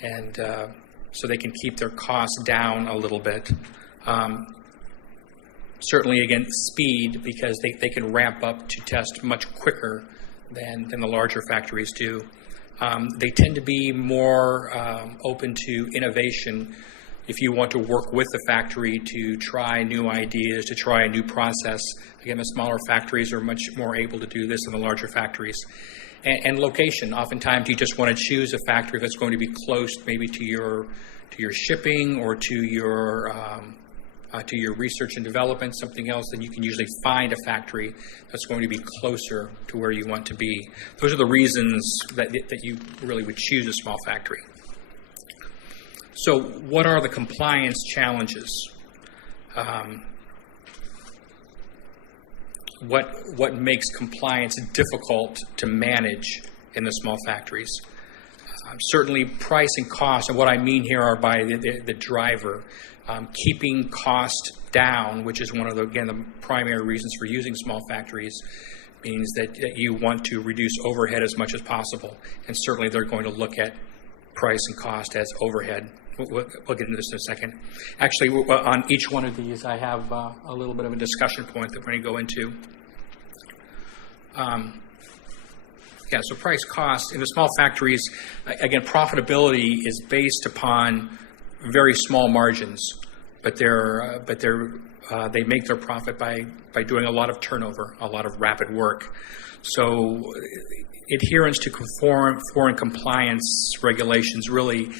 and so they can keep their costs down a little bit. Certainly, again, speed, because they can ramp up to test much quicker than the larger factories do. They tend to be more open to innovation. If you want to work with the factory to try new ideas, to try a new process, again, the smaller factories are much more able to do this than the larger factories. And location, oftentimes you just want to choose a factory that's going to be close maybe to your shipping or to your research and development, something else, then you can usually find a factory that's going to be closer to where you want to be. Those are the reasons that you really would choose a small factory. So what are the compliance challenges? What makes compliance difficult to manage in the small factories? Certainly price and cost, and what I mean here are by the driver. Keeping cost down, which is one of the primary reasons for using small factories, means that you want to reduce overhead as much as possible. And certainly they're going to look at price and cost as overhead. We'll get into this in a second. Actually, on each one of these, I have a little bit of a discussion point that we're going to go into. So price cost in the small factories, again, profitability is based upon very small margins, but they make their profit by doing a lot of turnover, a lot of rapid work. So adherence to foreign compliance regulations really,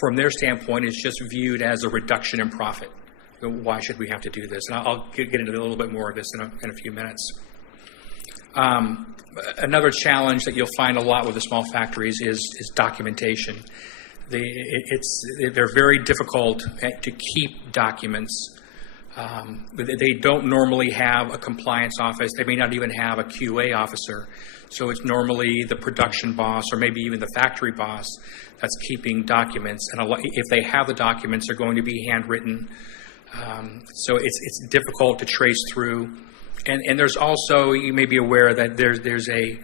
from their standpoint, is just viewed as a reduction in profit. Why should we have to do this? And I'll get into a little bit more of this in a few minutes. Another challenge that you'll find a lot with the small factories is documentation. They're very difficult to keep documents. They don't normally have a compliance office. They may not even have a QA officer. So it's normally the production boss or maybe even the factory boss that's keeping documents. And if they have the documents, they're going to be handwritten. So it's difficult to trace through. And there's also, you may be aware that there's a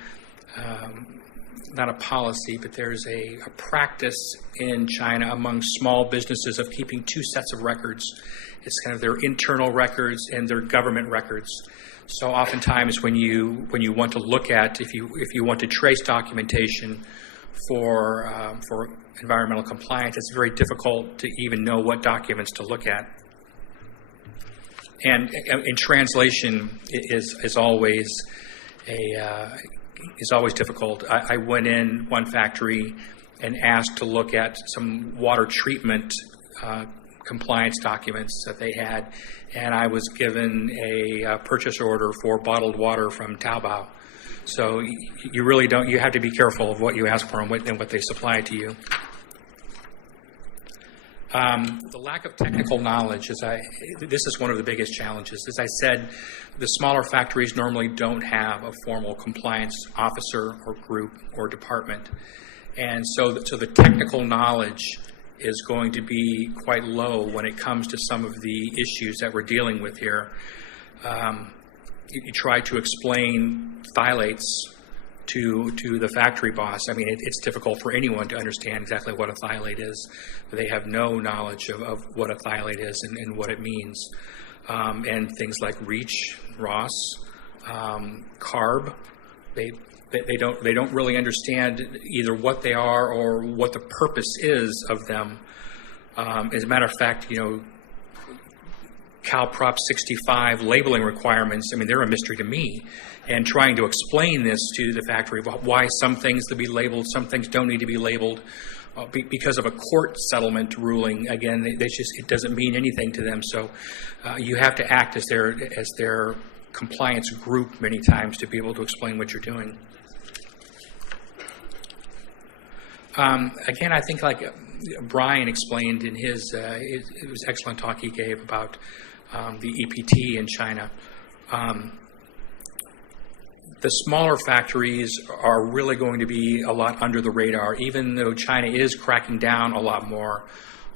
not a policy, but there's a practice in China among small businesses of keeping two sets of records. It's kind of their internal records and their government records. So oftentimes when you want to look at, if you want to trace documentation for environmental compliance, it's very difficult to even know what documents to look at. And in translation is always difficult. I went in one factory and asked to look at some water treatment compliance documents that they had, and I was given a purchase order for bottled water from Taobao. So you have to be careful of what you ask for and what they supply to you. The lack of technical knowledge, this is one of the biggest challenges. As I said, the smaller factories normally don't have a formal compliance officer or group or department. And so the technical knowledge is going to be quite low when it comes to some of the issues that we're dealing with here. You try to explain phthalates to the factory boss. I mean, it's difficult for anyone to understand exactly what a phthalate is. They have no knowledge of what a phthalate is and what it means. And things like REACH, ROS, CARB, they don't really understand either what they are or what the purpose is of them. As a matter of fact, Cal Prop 65 labeling requirements, I mean, they're a mystery to me. And trying to explain this to the factory about why some things to be labeled, some things don't need to be labeled, because of a court settlement ruling. Again, it doesn't mean anything to them. So you have to act as their compliance group many times to be able to explain what you're doing. Again, I think like Brian explained in it was an excellent talk he gave about the EPT in China. The smaller factories are really going to be a lot under the radar, even though China is cracking down a lot more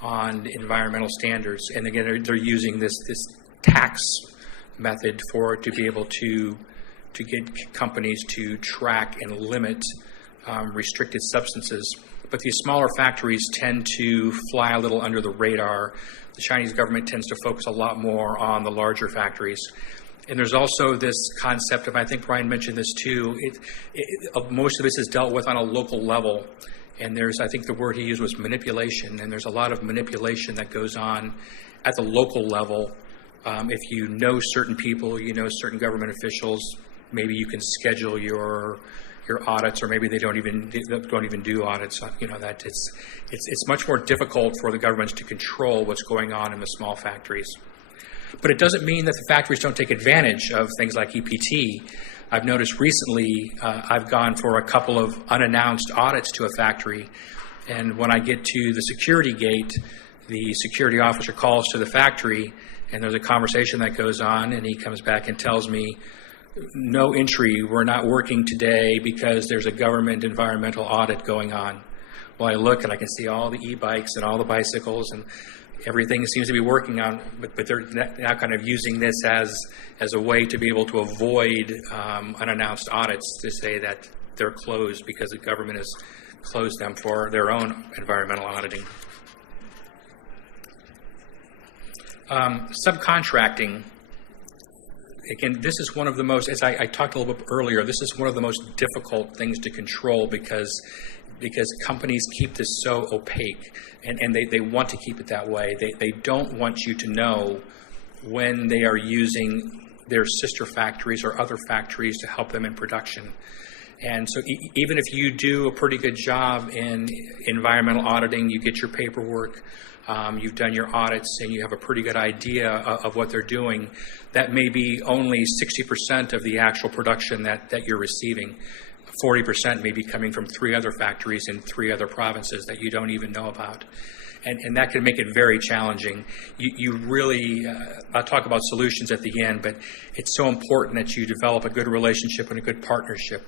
on environmental standards. And again, they're using this tax method to be able to get companies to track and limit restricted substances. But these smaller factories tend to fly a little under the radar. The Chinese government tends to focus a lot more on the larger factories. And there's also this concept of, I think Brian mentioned this too, most of this is dealt with on a local level. And I think the word he used was manipulation, and there's a lot of manipulation that goes on at the local level. If you know certain people, you know certain government officials, maybe you can schedule your audits, or maybe they don't even do audits. That it's much more difficult for the governments to control what's going on in the small factories. But it doesn't mean that the factories don't take advantage of things like EPT. I've noticed recently I've gone for a couple of unannounced audits to a factory, and when I get to the security gate, the security officer calls to the factory, and there's a conversation that goes on, and he comes back and tells me, no entry, we're not working today because there's a government environmental audit going on. Well, I look and I can see all the e-bikes and all the bicycles, and everything seems to be working on, but they're now kind of using this as a way to be able to avoid unannounced audits, to say that they're closed because the government has closed them for their own environmental auditing. Subcontracting. Again, this is one of the most, as I talked a little bit earlier, this is one of the most difficult things to control because companies keep this so opaque, and they want to keep it that way. They don't want you to know when they are using their sister factories or other factories to help them in production. And so even if you do a pretty good job in environmental auditing, you get your paperwork, you've done your audits, and you have a pretty good idea of what they're doing, that may be only 60% of the actual production that you're receiving. 40% may be coming from 3 other factories in 3 other provinces that you don't even know about. And that can make it very challenging. You really, I'll talk about solutions at the end, but it's so important that you develop a good relationship and a good partnership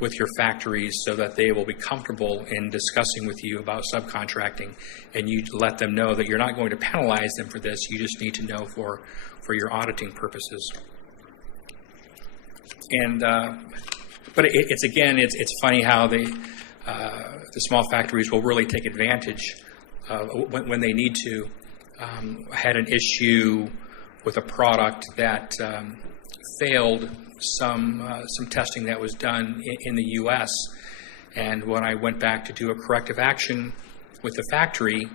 with your factories so that they will be comfortable in discussing with you about subcontracting, and you let them know that you're not going to penalize them for this. You just need to know for your auditing purposes. And but it's funny how the small factories will really take advantage when they need to. I had an issue with a product that failed some testing that was done in the U.S. And when I went back to do a corrective action with the factory,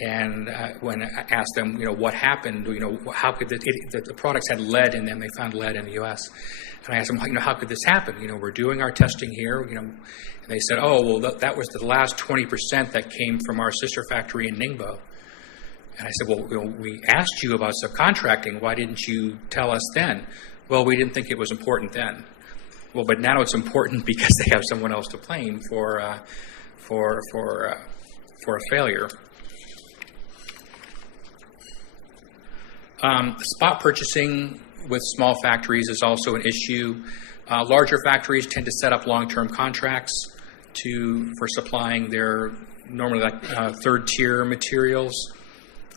and when I asked them, what happened, how could the products had lead in them? They found lead in the U.S. And I asked them, how could this happen? We're doing our testing here, and they said, oh, well, that was the last 20% that came from our sister factory in Ningbo. And I said, well, we asked you about subcontracting. Why didn't you tell us then? Well, we didn't think it was important then. Well, but now it's important because they have someone else to blame for a failure. Spot purchasing with small factories is also an issue. Larger factories tend to set up long-term contracts for supplying their normally third-tier materials.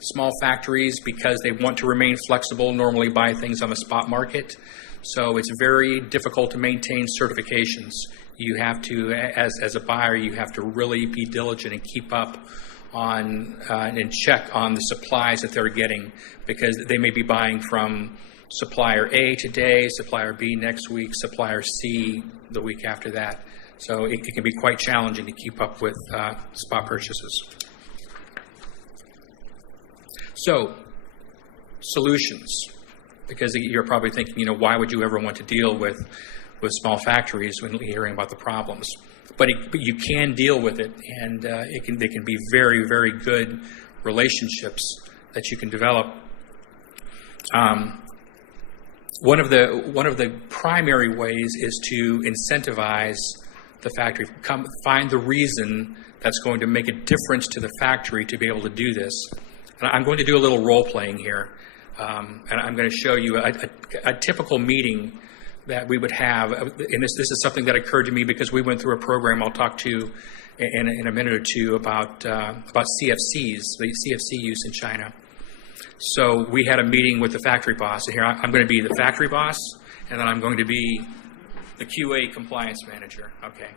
Small factories, because they want to remain flexible, normally buy things on the spot market. So it's very difficult to maintain certifications. You have to, as a buyer, you have to really be diligent and keep up on and check on the supplies that they're getting, because they may be buying from supplier A today, supplier B next week, supplier C the week after that. So it can be quite challenging to keep up with spot purchases. So, solutions, because you're probably thinking, why would you ever want to deal with small factories when you're hearing about the problems? But you can deal with it, and they can be very, very good relationships that you can develop. One of the primary ways is to incentivize the factory. Find the reason that's going to make a difference to the factory to be able to do this. And I'm going to do a little role playing here, and I'm going to show you a typical meeting that we would have. And this is something that occurred to me because we went through a program I'll talk to in a minute or two about CFCs, the CFC use in China. So we had a meeting with the factory boss. And here I'm going to be the factory boss, and then I'm going to be the QA compliance manager. Okay.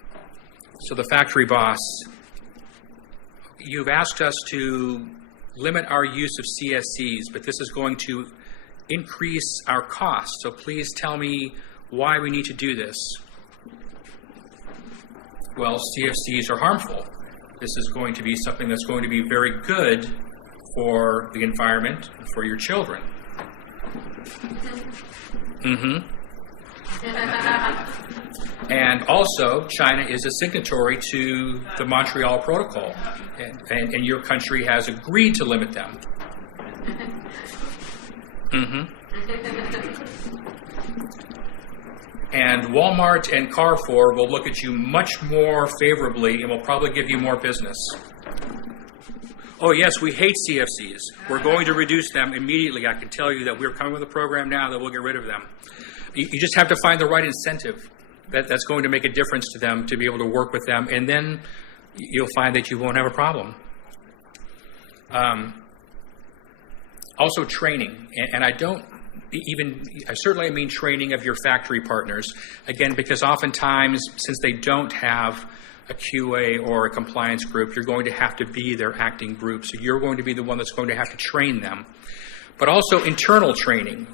So the factory boss, you've asked us to limit our use of CFCs, but this is going to increase our costs. So please tell me why we need to do this. Well, CFCs are harmful. This is going to be something that's going to be very good for the environment and for your children. And also, China is a signatory to the Montreal Protocol, and your country has agreed to limit them. And Walmart and Carrefour will look at you much more favorably and will probably give you more business. Oh yes, we hate CFCs. We're going to reduce them immediately. I can tell you that we're coming with a program now that will get rid of them. You just have to find the right incentive that's going to make a difference to them to be able to work with them, and then you'll find that you won't have a problem. Also training, and I certainly mean training of your factory partners, again, because oftentimes, since they don't have a QA or a compliance group, you're going to have to be their acting group, so you're going to be the one that's going to have to train them. But also internal training.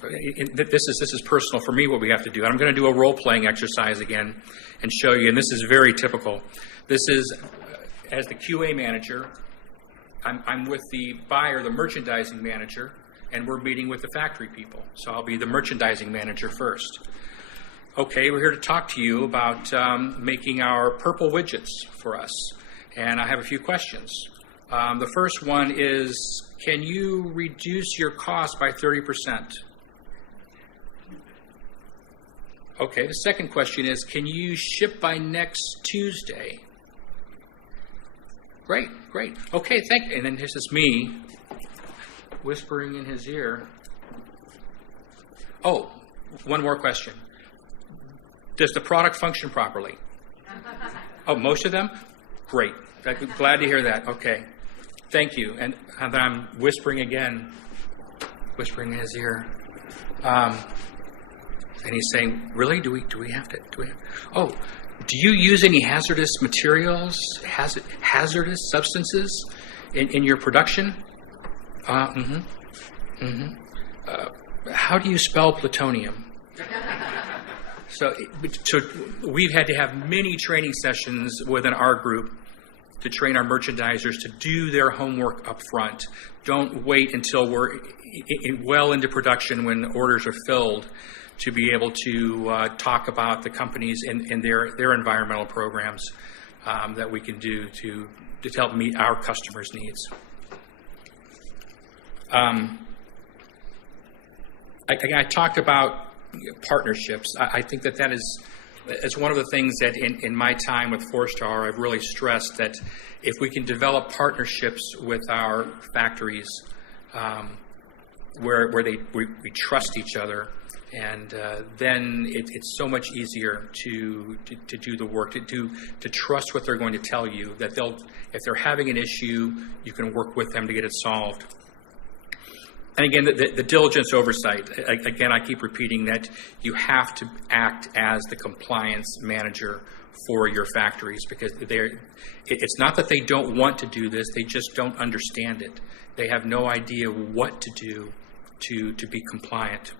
This is personal for me, what we have to do. And I'm going to do a role-playing exercise again and show you, and this is very typical. This is, as the QA manager, I'm with the buyer, the merchandising manager, and we're meeting with the factory people. So I'll be the merchandising manager first. Okay, we're here to talk to you about making our purple widgets for us. And I have a few questions. The first one is, can you reduce your cost by 30%? Okay, the second question is, can you ship by next Tuesday? Great, great. Okay, thank you. And then this is me whispering in his ear. Oh, one more question. Does the product function properly? Oh, most of them? Great. Glad to hear that. Okay. Thank you. And then I'm whispering again, whispering in his ear. And he's saying, really? Do we have to? Oh, do you use any hazardous materials, hazardous substances in your production? How do you spell plutonium? So we've had to have many training sessions within our group to train our merchandisers to do their homework up front. Don't wait until we're well into production when orders are filled to be able to talk about the companies and their environmental programs that we can do to help meet our customers' needs. I talked about partnerships. I think that is one of the things that in my time with Fourstar, I've really stressed that if we can develop partnerships with our factories where we trust each other, and then it's so much easier to do the work, to trust what they're going to tell you, that if they're having an issue, you can work with them to get it solved. And again, the diligence oversight, again, I keep repeating that you have to act as the compliance manager for your factories, because it's not that they don't want to do this, they just don't understand it. They have no idea what to do to be compliant.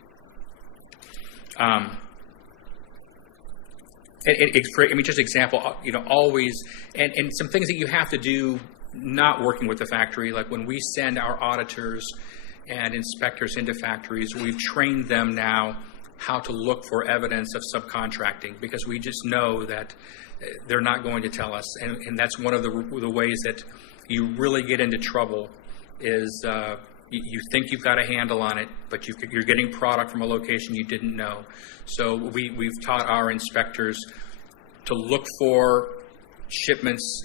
Just example, always, and some things that you have to do not working with the factory, like when we send our auditors and inspectors into factories, we've trained them now how to look for evidence of subcontracting, because we just know that they're not going to tell us. And that's one of the ways that you really get into trouble is you think you've got a handle on it, but you're getting product from a location you didn't know. So we've taught our inspectors to look for shipments,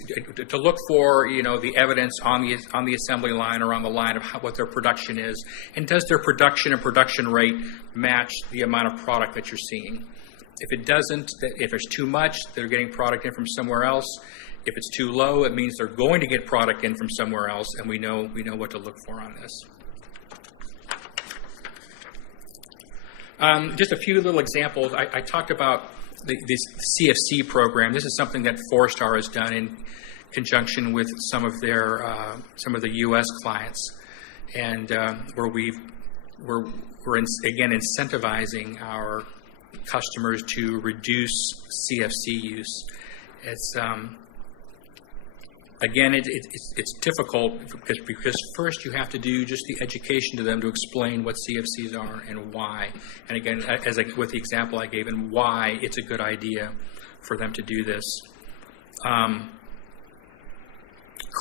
to look for the evidence on the assembly line or on the line of what their production is, and does their production and production rate match the amount of product that you're seeing. If it doesn't, if there's too much, they're getting product in from somewhere else. If it's too low, it means they're going to get product in from somewhere else, and we know what to look for on this. Just a few little examples. I talked about this CFC program. This is something that Fourstar has done in conjunction with some of the U.S. clients, and where we're again incentivizing our customers to reduce CFC use. It's Again, it's difficult because first you have to do just the education to them to explain what CFCs are and why. And again, with the example I gave, and why it's a good idea for them to do this.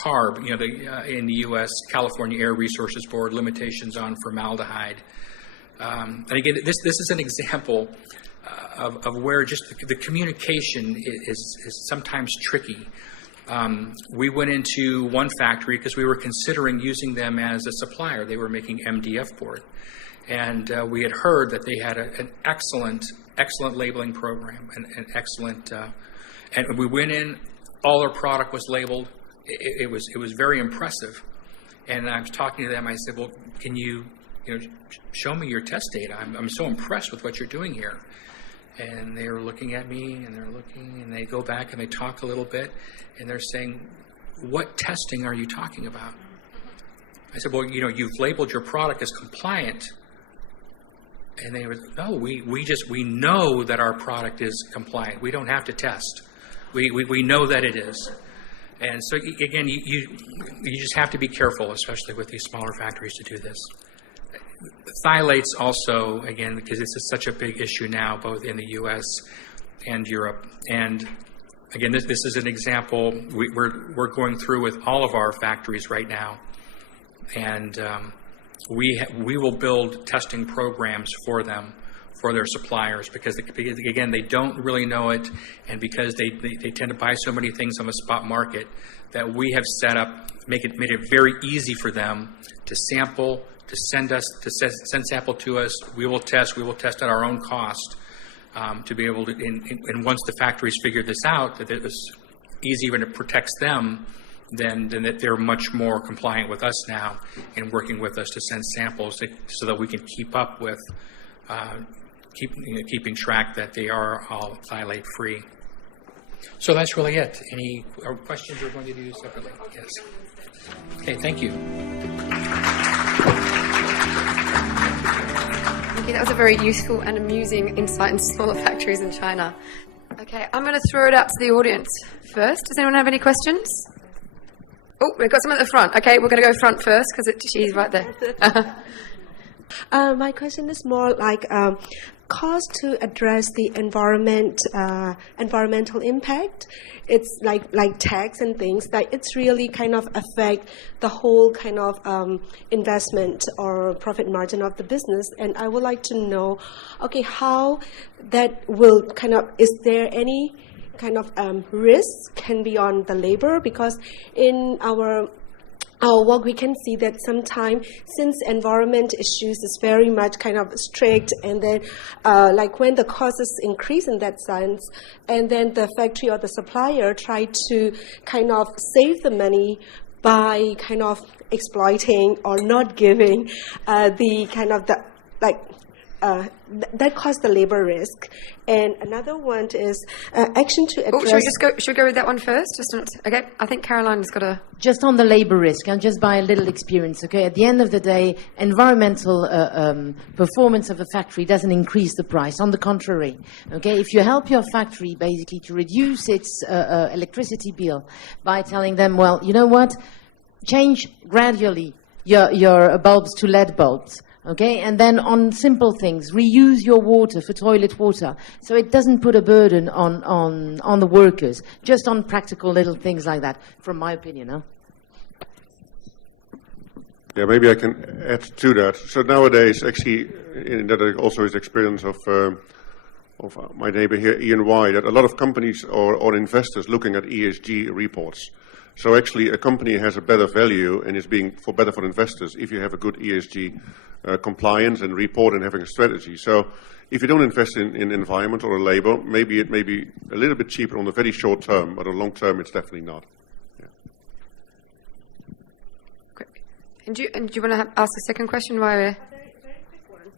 CARB, in the U.S., California Air Resources Board, limitations on formaldehyde. And again, this is an example of where just the communication is sometimes tricky. We went into one factory because we were considering using them as a supplier. They were making MDF board. And we had heard that they had an excellent labeling program, an excellent, and we went in, all their product was labeled. It was very impressive. And I was talking to them, I said, well, can you show me your test data? I'm so impressed with what you're doing here. And they were looking at me, and they're looking, and they go back and they talk a little bit, and they're saying, what testing are you talking about? I said, well, you've labeled your product as compliant. And they were, no, we know that our product is compliant. We don't have to test. We know that it is. And so, again, you just have to be careful, especially with these smaller factories, to do this. Phthalates also, again, because this is such a big issue now, both in the U.S. and Europe. And again, this is an example we're going through with all of our factories right now. And we will build testing programs for them, for their suppliers, because again, they don't really know it, and because they tend to buy so many things on the spot market, that we have set up, made it very easy for them to sample, to send sample to us. We will test at our own cost, to be able to, and once the factories figure this out, that it was easy even to protect them, then that they're much more compliant with us now in working with us to send samples so that we can keep up with keeping track that they are all phthalate free. So that's really it. Any questions we're going to do separately? Yes. Okay, thank you. Okay, that was a very useful and amusing insight into smaller factories in China. Okay, I'm going to throw it out to the audience first. Does anyone have any questions? Oh, we've got someone at the front. Okay, we're going to go front first because she's right there. My question is more like cost to address the environmental impact. It's like tax and things that it's really kind of affect the whole kind of investment or profit margin of the business. And I would like to know, okay, how that will kind of, is there any kind of risk can be on the labor? Because in our work, we can see that sometimes, since environment issues is very much kind of strict, and then like when the costs increase in that sense, and then the factory or the supplier try to kind of save the money by kind of exploiting or not giving the kind of the like. That caused the labor risk. And another one is action to address... Should we go with that one first? Okay, I think Caroline's got a... Just on the labor risk, and just by a little experience, okay? At the end of the day, environmental performance of a factory doesn't increase the price. On the contrary, okay? If you help your factory basically to reduce its electricity bill by telling them, well, you know what? Change gradually your bulbs to LED bulbs. Okay, and then on simple things, reuse your water for toilet water, so it doesn't put a burden on the workers, just on practical little things like that, from my opinion, huh? Yeah, maybe I can add to that. So nowadays, actually, that also is experience of my neighbor here, E&Y, that a lot of companies or investors looking at ESG reports. So actually, a company has a better value and is being better for investors if you have a good ESG compliance and report and having a strategy. So if you don't invest in environment or labor, maybe it may be a little bit cheaper on the very short term, but on long term, it's definitely not. Yeah. Great. And do you want to ask a second question while we're... Very quick one.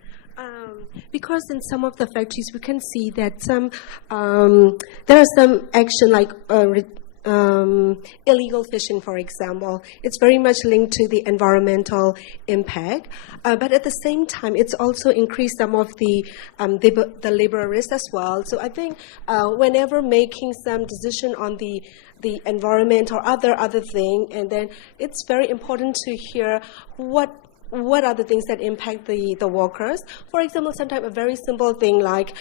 Because in some of the factories, we can see that some there are some action like illegal fishing, for example. It's very much linked to the environmental impact, but at the same time, it's also increased some of the labor risk as well. So I think whenever making some decision on the environment or other thing, and then it's very important to hear what are the things that impact the workers. For example, sometimes a very simple thing like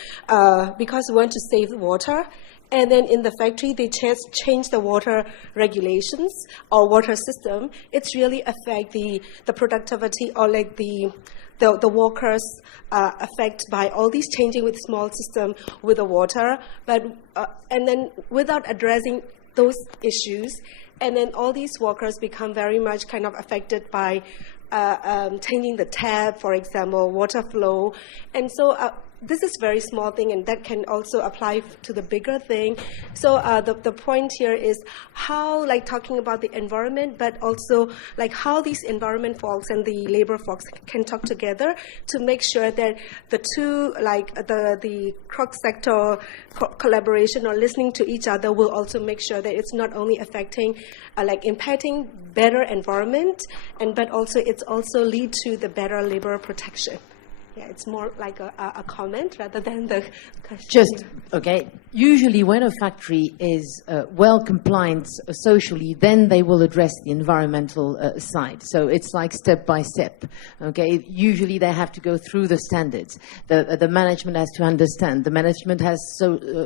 because we want to save water, and then in the factory they change the water regulations or water system, it's really affect the productivity or like the workers affected by all these changing with small system with the water, but and then without addressing those issues, and then all these workers become very much kind of affected by changing the tap, for example, water flow. And so this is very small thing, and that can also apply to the bigger thing. So the point here is how, like, talking about the environment, but also like how these environment folks and the labor folks can talk together to make sure that the two, like the cross-sector collaboration or listening to each other will also make sure that it's not only affecting, like impacting better environment, but also it's also lead to the better labor protection. Yeah, it's more like a comment rather than the question. Just, okay, usually when a factory is well compliant socially, then they will address the environmental side. So it's like step by step, okay? Usually they have to go through the standards. The management has to understand. The management has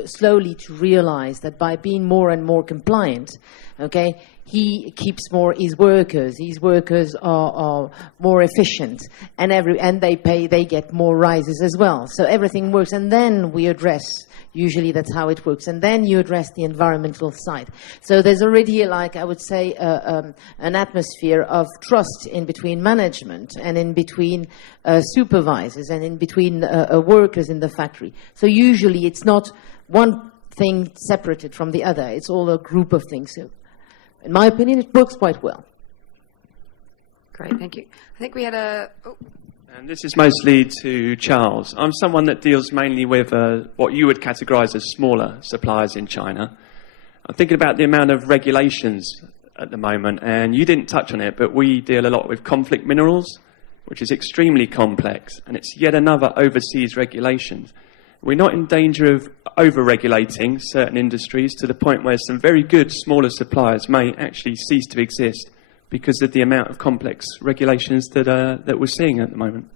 slowly to realize that by being more and more compliant, okay, he keeps more his workers. His workers are more efficient, and they get more rises as well. So everything works, and then we address. Usually that's how it works, and then you address the environmental side. So there's already, like I would say, an atmosphere of trust in between management and in between supervisors and in between workers in the factory. So usually it's not one thing separated from the other. It's all a group of things. So, in my opinion, it works quite well. Great, thank you. I think we had a... Oh. And this is mostly to Charles. I'm someone that deals mainly with what you would categorise as smaller suppliers in China. I'm thinking about the amount of regulations at the moment, and you didn't touch on it, but we deal a lot with conflict minerals, which is extremely complex, and it's yet another overseas regulation. We're not in danger of over-regulating certain industries to the point where some very good smaller suppliers may actually cease to exist because of the amount of complex regulations that we're seeing at the moment.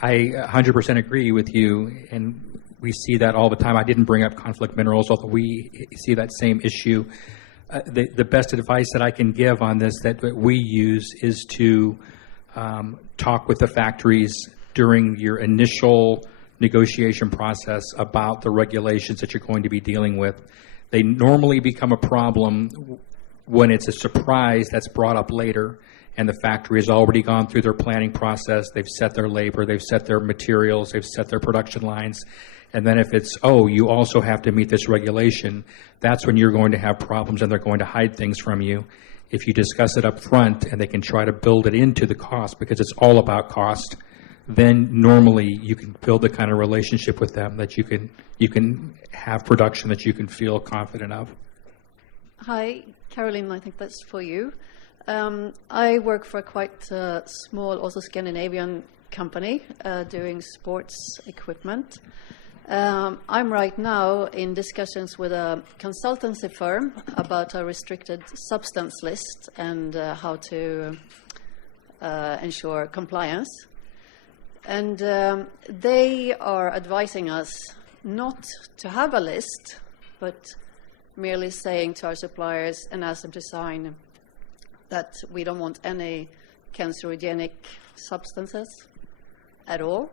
I 100% agree with you, and we see that all the time. I didn't bring up conflict minerals, although we see that same issue. The best advice that I can give on this that we use is to talk with the factories during your initial negotiation process about the regulations that you're going to be dealing with. They normally become a problem when it's a surprise that's brought up later, and the factory has already gone through their planning process, they've set their labor, they've set their materials, they've set their production lines, and then if it's, oh, you also have to meet this regulation, that's when you're going to have problems and they're going to hide things from you. If you discuss it up front and they can try to build it into the cost, because it's all about cost, then normally you can build the kind of relationship with them that you can have production that you can feel confident of. Hi, Caroline, I think that's for you. I work for a quite small, also Scandinavian company doing sports equipment. I'm right now in discussions with a consultancy firm about a restricted substance list and how to ensure compliance. And they are advising us not to have a list, but merely saying to our suppliers and ask them to sign that we don't want any cancerogenic substances at all.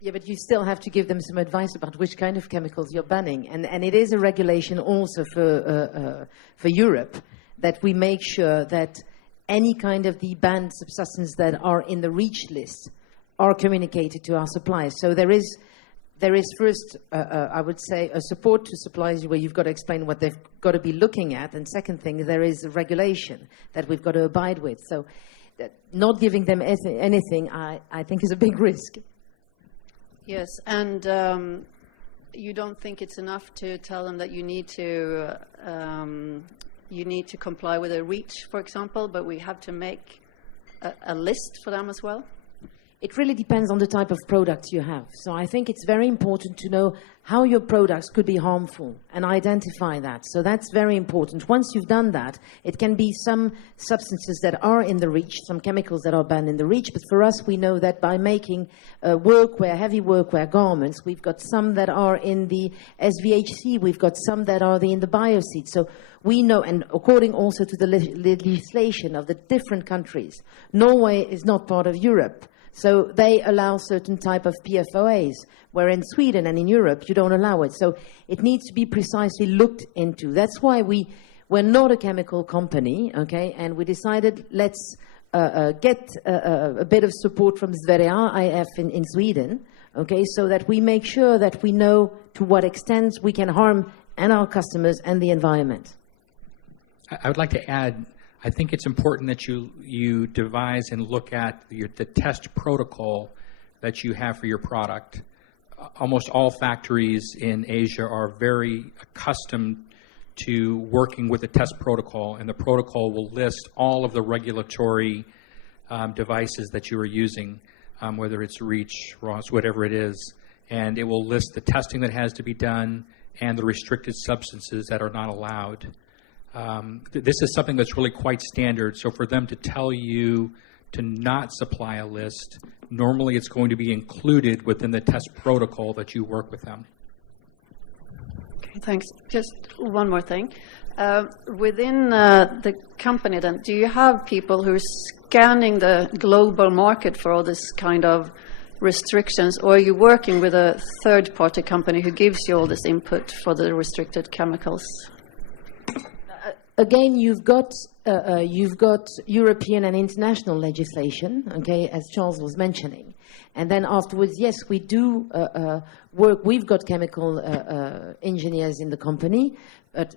Yeah, but you still have to give them some advice about which kind of chemicals you're banning. And it is a regulation also for Europe that we make sure that any kind of the banned substances that are in the REACH list are communicated to our suppliers. So there is first, I would say, a support to suppliers where you've got to explain what they've got to be looking at. And second thing, there is a regulation that we've got to abide with. So not giving them anything, I think, is a big risk. Yes, and you don't think it's enough to tell them that you need to comply with a REACH, for example, but we have to make a list for them as well? It really depends on the type of product you have. So I think it's very important to know how your products could be harmful and identify that. So that's very important. Once you've done that, it can be some substances that are in the REACH, some chemicals that are banned in the REACH. But for us, we know that by making workwear, heavy workwear garments, we've got some that are in the SVHC, we've got some that are in the Bouisset. So we know, and according also to the legislation of the different countries, Norway is not part of Europe. So they allow certain type of PFOAs, where in Sweden and in Europe you don't allow it. So it needs to be precisely looked into. That's why we're not a chemical company, okay? And we decided let's get a bit of support from Sverige IF in Sweden, okay? So that we make sure that we know to what extent we can harm and our customers and the environment. I would like to add, I think it's important that you devise and look at the test protocol that you have for your product. Almost all factories in Asia are very accustomed to working with a test protocol, and the protocol will list all of the regulatory devices that you are using, whether it's REACH, ROS, whatever it is, and it will list the testing that has to be done and the restricted substances that are not allowed. This is something that's really quite standard, so for them to tell you to not supply a list, normally it's going to be included within the test protocol that you work with them. Okay, thanks. Just one more thing. Within the company then, do you have people who are scanning the global market for all this kind of restrictions, or are you working with a third-party company who gives you all this input for the restricted chemicals? Again, you've got European and international legislation, okay, as Charles was mentioning. And then afterwards, yes, we do work. We've got chemical engineers in the company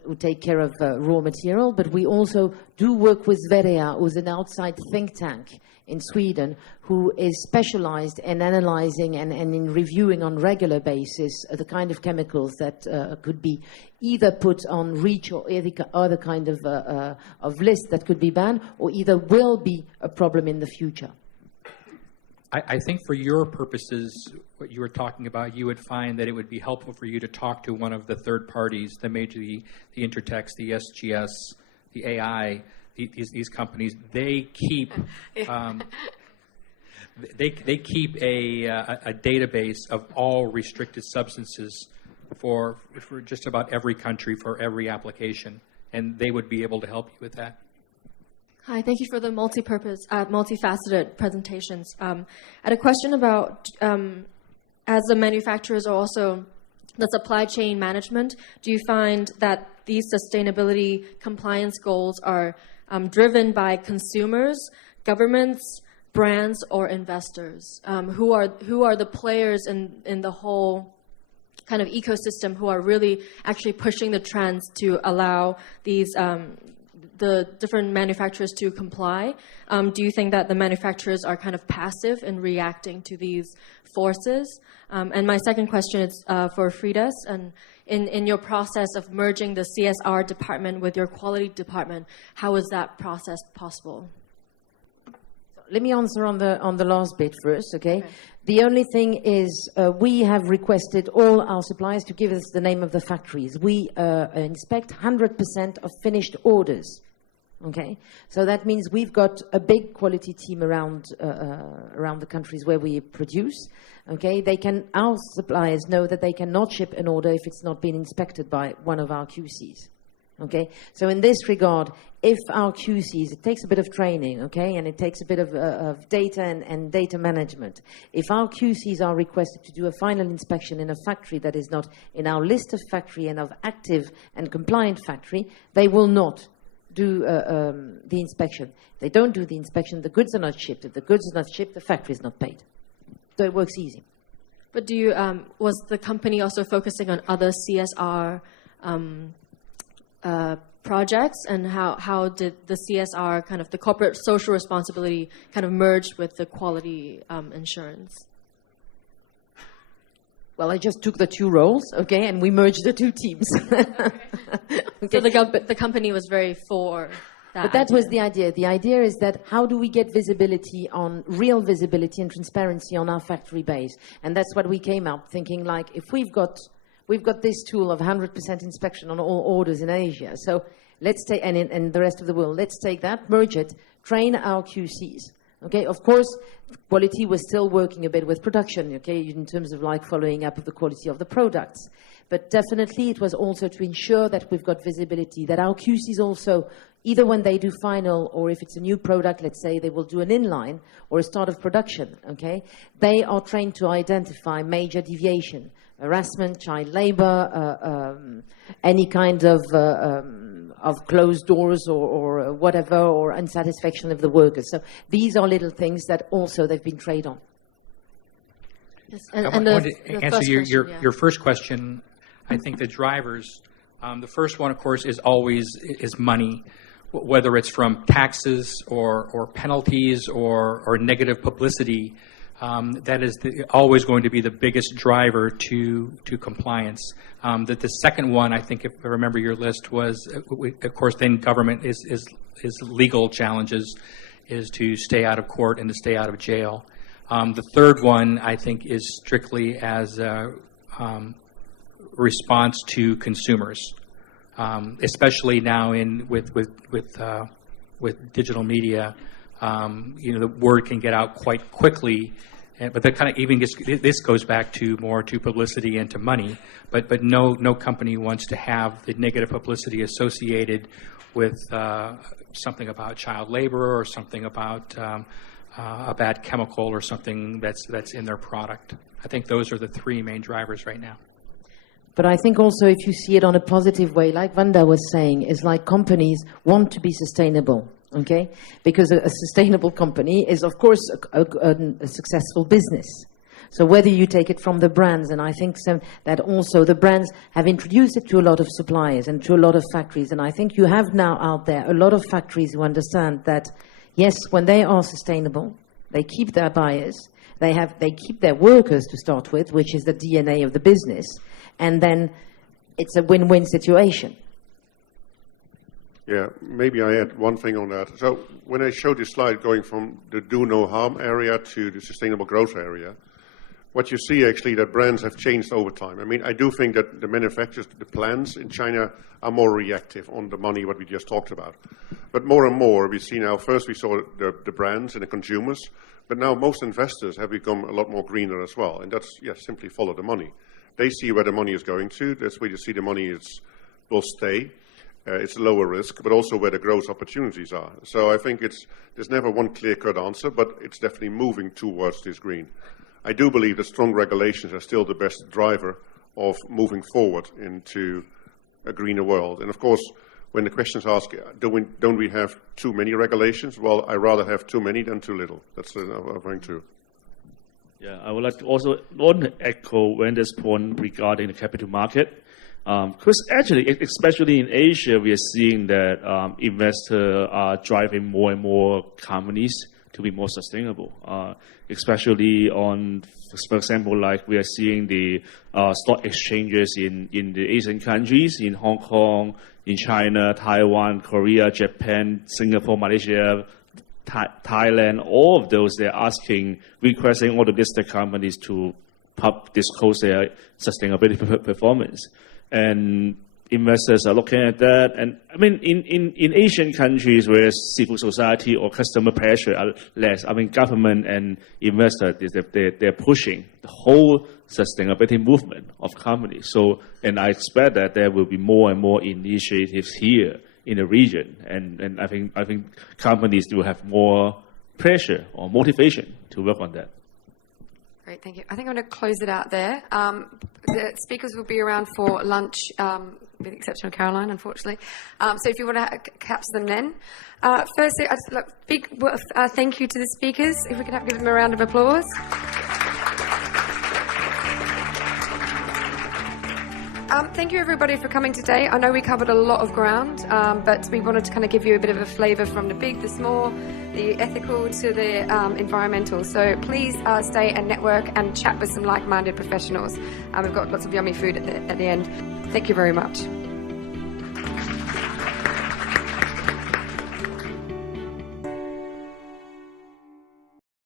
who take care of raw material, but we also do work with Sverige, who's an outside think tank in Sweden, who is specialized in analyzing and in reviewing on regular basis the kind of chemicals that could be either put on REACH or other kind of list that could be banned, or either will be a problem in the future. I think for your purposes, what you were talking about, you would find that it would be helpful for you to talk to one of the third parties, the Intertex, the SGS, the AI, these companies. They keep they keep a database of all restricted substances for just about every country, for every application, and they would be able to help you with that. Hi, thank you for the multifaceted presentations. I had a question about, as the manufacturers are also the supply chain management, do you find that these sustainability compliance goals are driven by consumers, governments, brands, or investors? Who are the players in the whole kind of ecosystem who are really actually pushing the trends to allow these the different manufacturers to comply? Do you think that the manufacturers are kind of passive in reacting to these forces? And my second question is for Fristads. And in your process of merging the CSR department with your quality department, how is that process possible? Let me answer on the last bit first, okay? The only thing is we have requested all our suppliers to give us the name of the factories. We inspect 100% of finished orders, okay? So that means we've got a big quality team around the countries where we produce, okay? Our suppliers know that they cannot ship an order if it's not been inspected by one of our QCs. Okay, so in this regard, if our QCs, it takes a bit of training, okay, and it takes a bit of data and data management. If our QCs are requested to do a final inspection in a factory that is not in our list of factory and of active and compliant factory, they will not do the inspection. If they don't do the inspection, the goods are not shipped. If the goods are not shipped, the factory is not paid. So it works easy. But do you, was the company also focusing on other CSR projects, and how did the CSR, kind of the corporate social responsibility, kind of merge with the quality insurance? Well, I just took the two roles, okay, and we merged the two teams. Okay. So the company was very for that. But that was the idea. The idea is that how do we get real visibility and transparency on our factory base? And that's what we came up thinking, like, if we've got this tool of 100% inspection on all orders in Asia, so let's take, and in the rest of the world, let's take that, merge it, train our QCs. Okay, of course, quality was still working a bit with production, okay, in terms of like following up of the quality of the products. But definitely it was also to ensure that we've got visibility, that our QCs also, either when they do final or if it's a new product, let's say they will do an inline or a start of production, okay, they are trained to identify major deviation, harassment, child labor, any kind of closed doors or whatever, or unsatisfaction of the workers. So these are little things that also they've been trained on. Yes. I want to answer your first question. I think the drivers, the first one, of course, is always money, whether it's from taxes or penalties or negative publicity. That is always going to be the biggest driver to compliance. That the second one, I think, if I remember your list, was, of course, then government is legal challenges, is to stay out of court and to stay out of jail. The third one, I think, is strictly as a response to consumers, especially now with digital media. The word can get out quite quickly, but that kind of even this goes back to more to publicity and to money. But no company wants to have the negative publicity associated with something about child labor or something about a bad chemical or something that's in their product. I think those are the three main drivers right now. But I think also if you see it on a positive way, like Wanda was saying, is like companies want to be sustainable, okay? Because a sustainable company is, of course, a successful business. So whether you take it from the brands, and I think that also the brands have introduced it to a lot of suppliers and to a lot of factories, and I think you have now out there a lot of factories who understand that, yes, when they are sustainable, they keep their buyers, they keep their workers to start with, which is the DNA of the business, and then it's a win-win situation. Yeah, maybe I add one thing on that. So when I showed this slide going from the do no harm area to the sustainable growth area, what you see actually that brands have changed over time. I mean, I do think that the manufacturers, the plants in China are more reactive on the money, what we just talked about. But more and more we see now, first we saw the brands and the consumers, but now most investors have become a lot more greener as well. And that's, yes, simply follow the money. They see where the money is going to. That's where you see the money will stay. It's lower risk, but also where the growth opportunities are. So I think there's never one clear-cut answer, but it's definitely moving towards this green. I do believe that strong regulations are still the best driver of moving forward into a greener world. And of course, when the questions ask, don't we have too many regulations? Well, I rather have too many than too little. That's another thing too. Yeah, I would like to also want to echo Wendy's point regarding the capital market. Because actually, especially in Asia, we are seeing that investors are driving more and more companies to be more sustainable. Especially on, for example, like we are seeing the stock exchanges in the Asian countries, in Hong Kong, in China, Taiwan, Korea, Japan, Singapore, Malaysia, Thailand, all of those, they're requesting all the listed companies to disclose their sustainability performance. And investors are looking at that. And I mean, in Asian countries where civil society or customer pressure are less, I mean, government and investors, they're pushing the whole sustainability movement of companies. So, and I expect that there will be more and more initiatives here in the region. And I think companies will have more pressure or motivation to work on that. Great, thank you. I think I'm going to close it out there. The speakers will be around for lunch, with the exception of Caroline, unfortunately. So if you want to capture them then. Firstly, big thank you to the speakers. If we could give them a round of applause. Thank you everybody for coming today. I know we covered a lot of ground, but we wanted to kind of give you a bit of a flavour from the big, the small, the ethical to the environmental. So please stay and network and chat with some like-minded professionals. We've got lots of yummy food at the end. Thank you very much.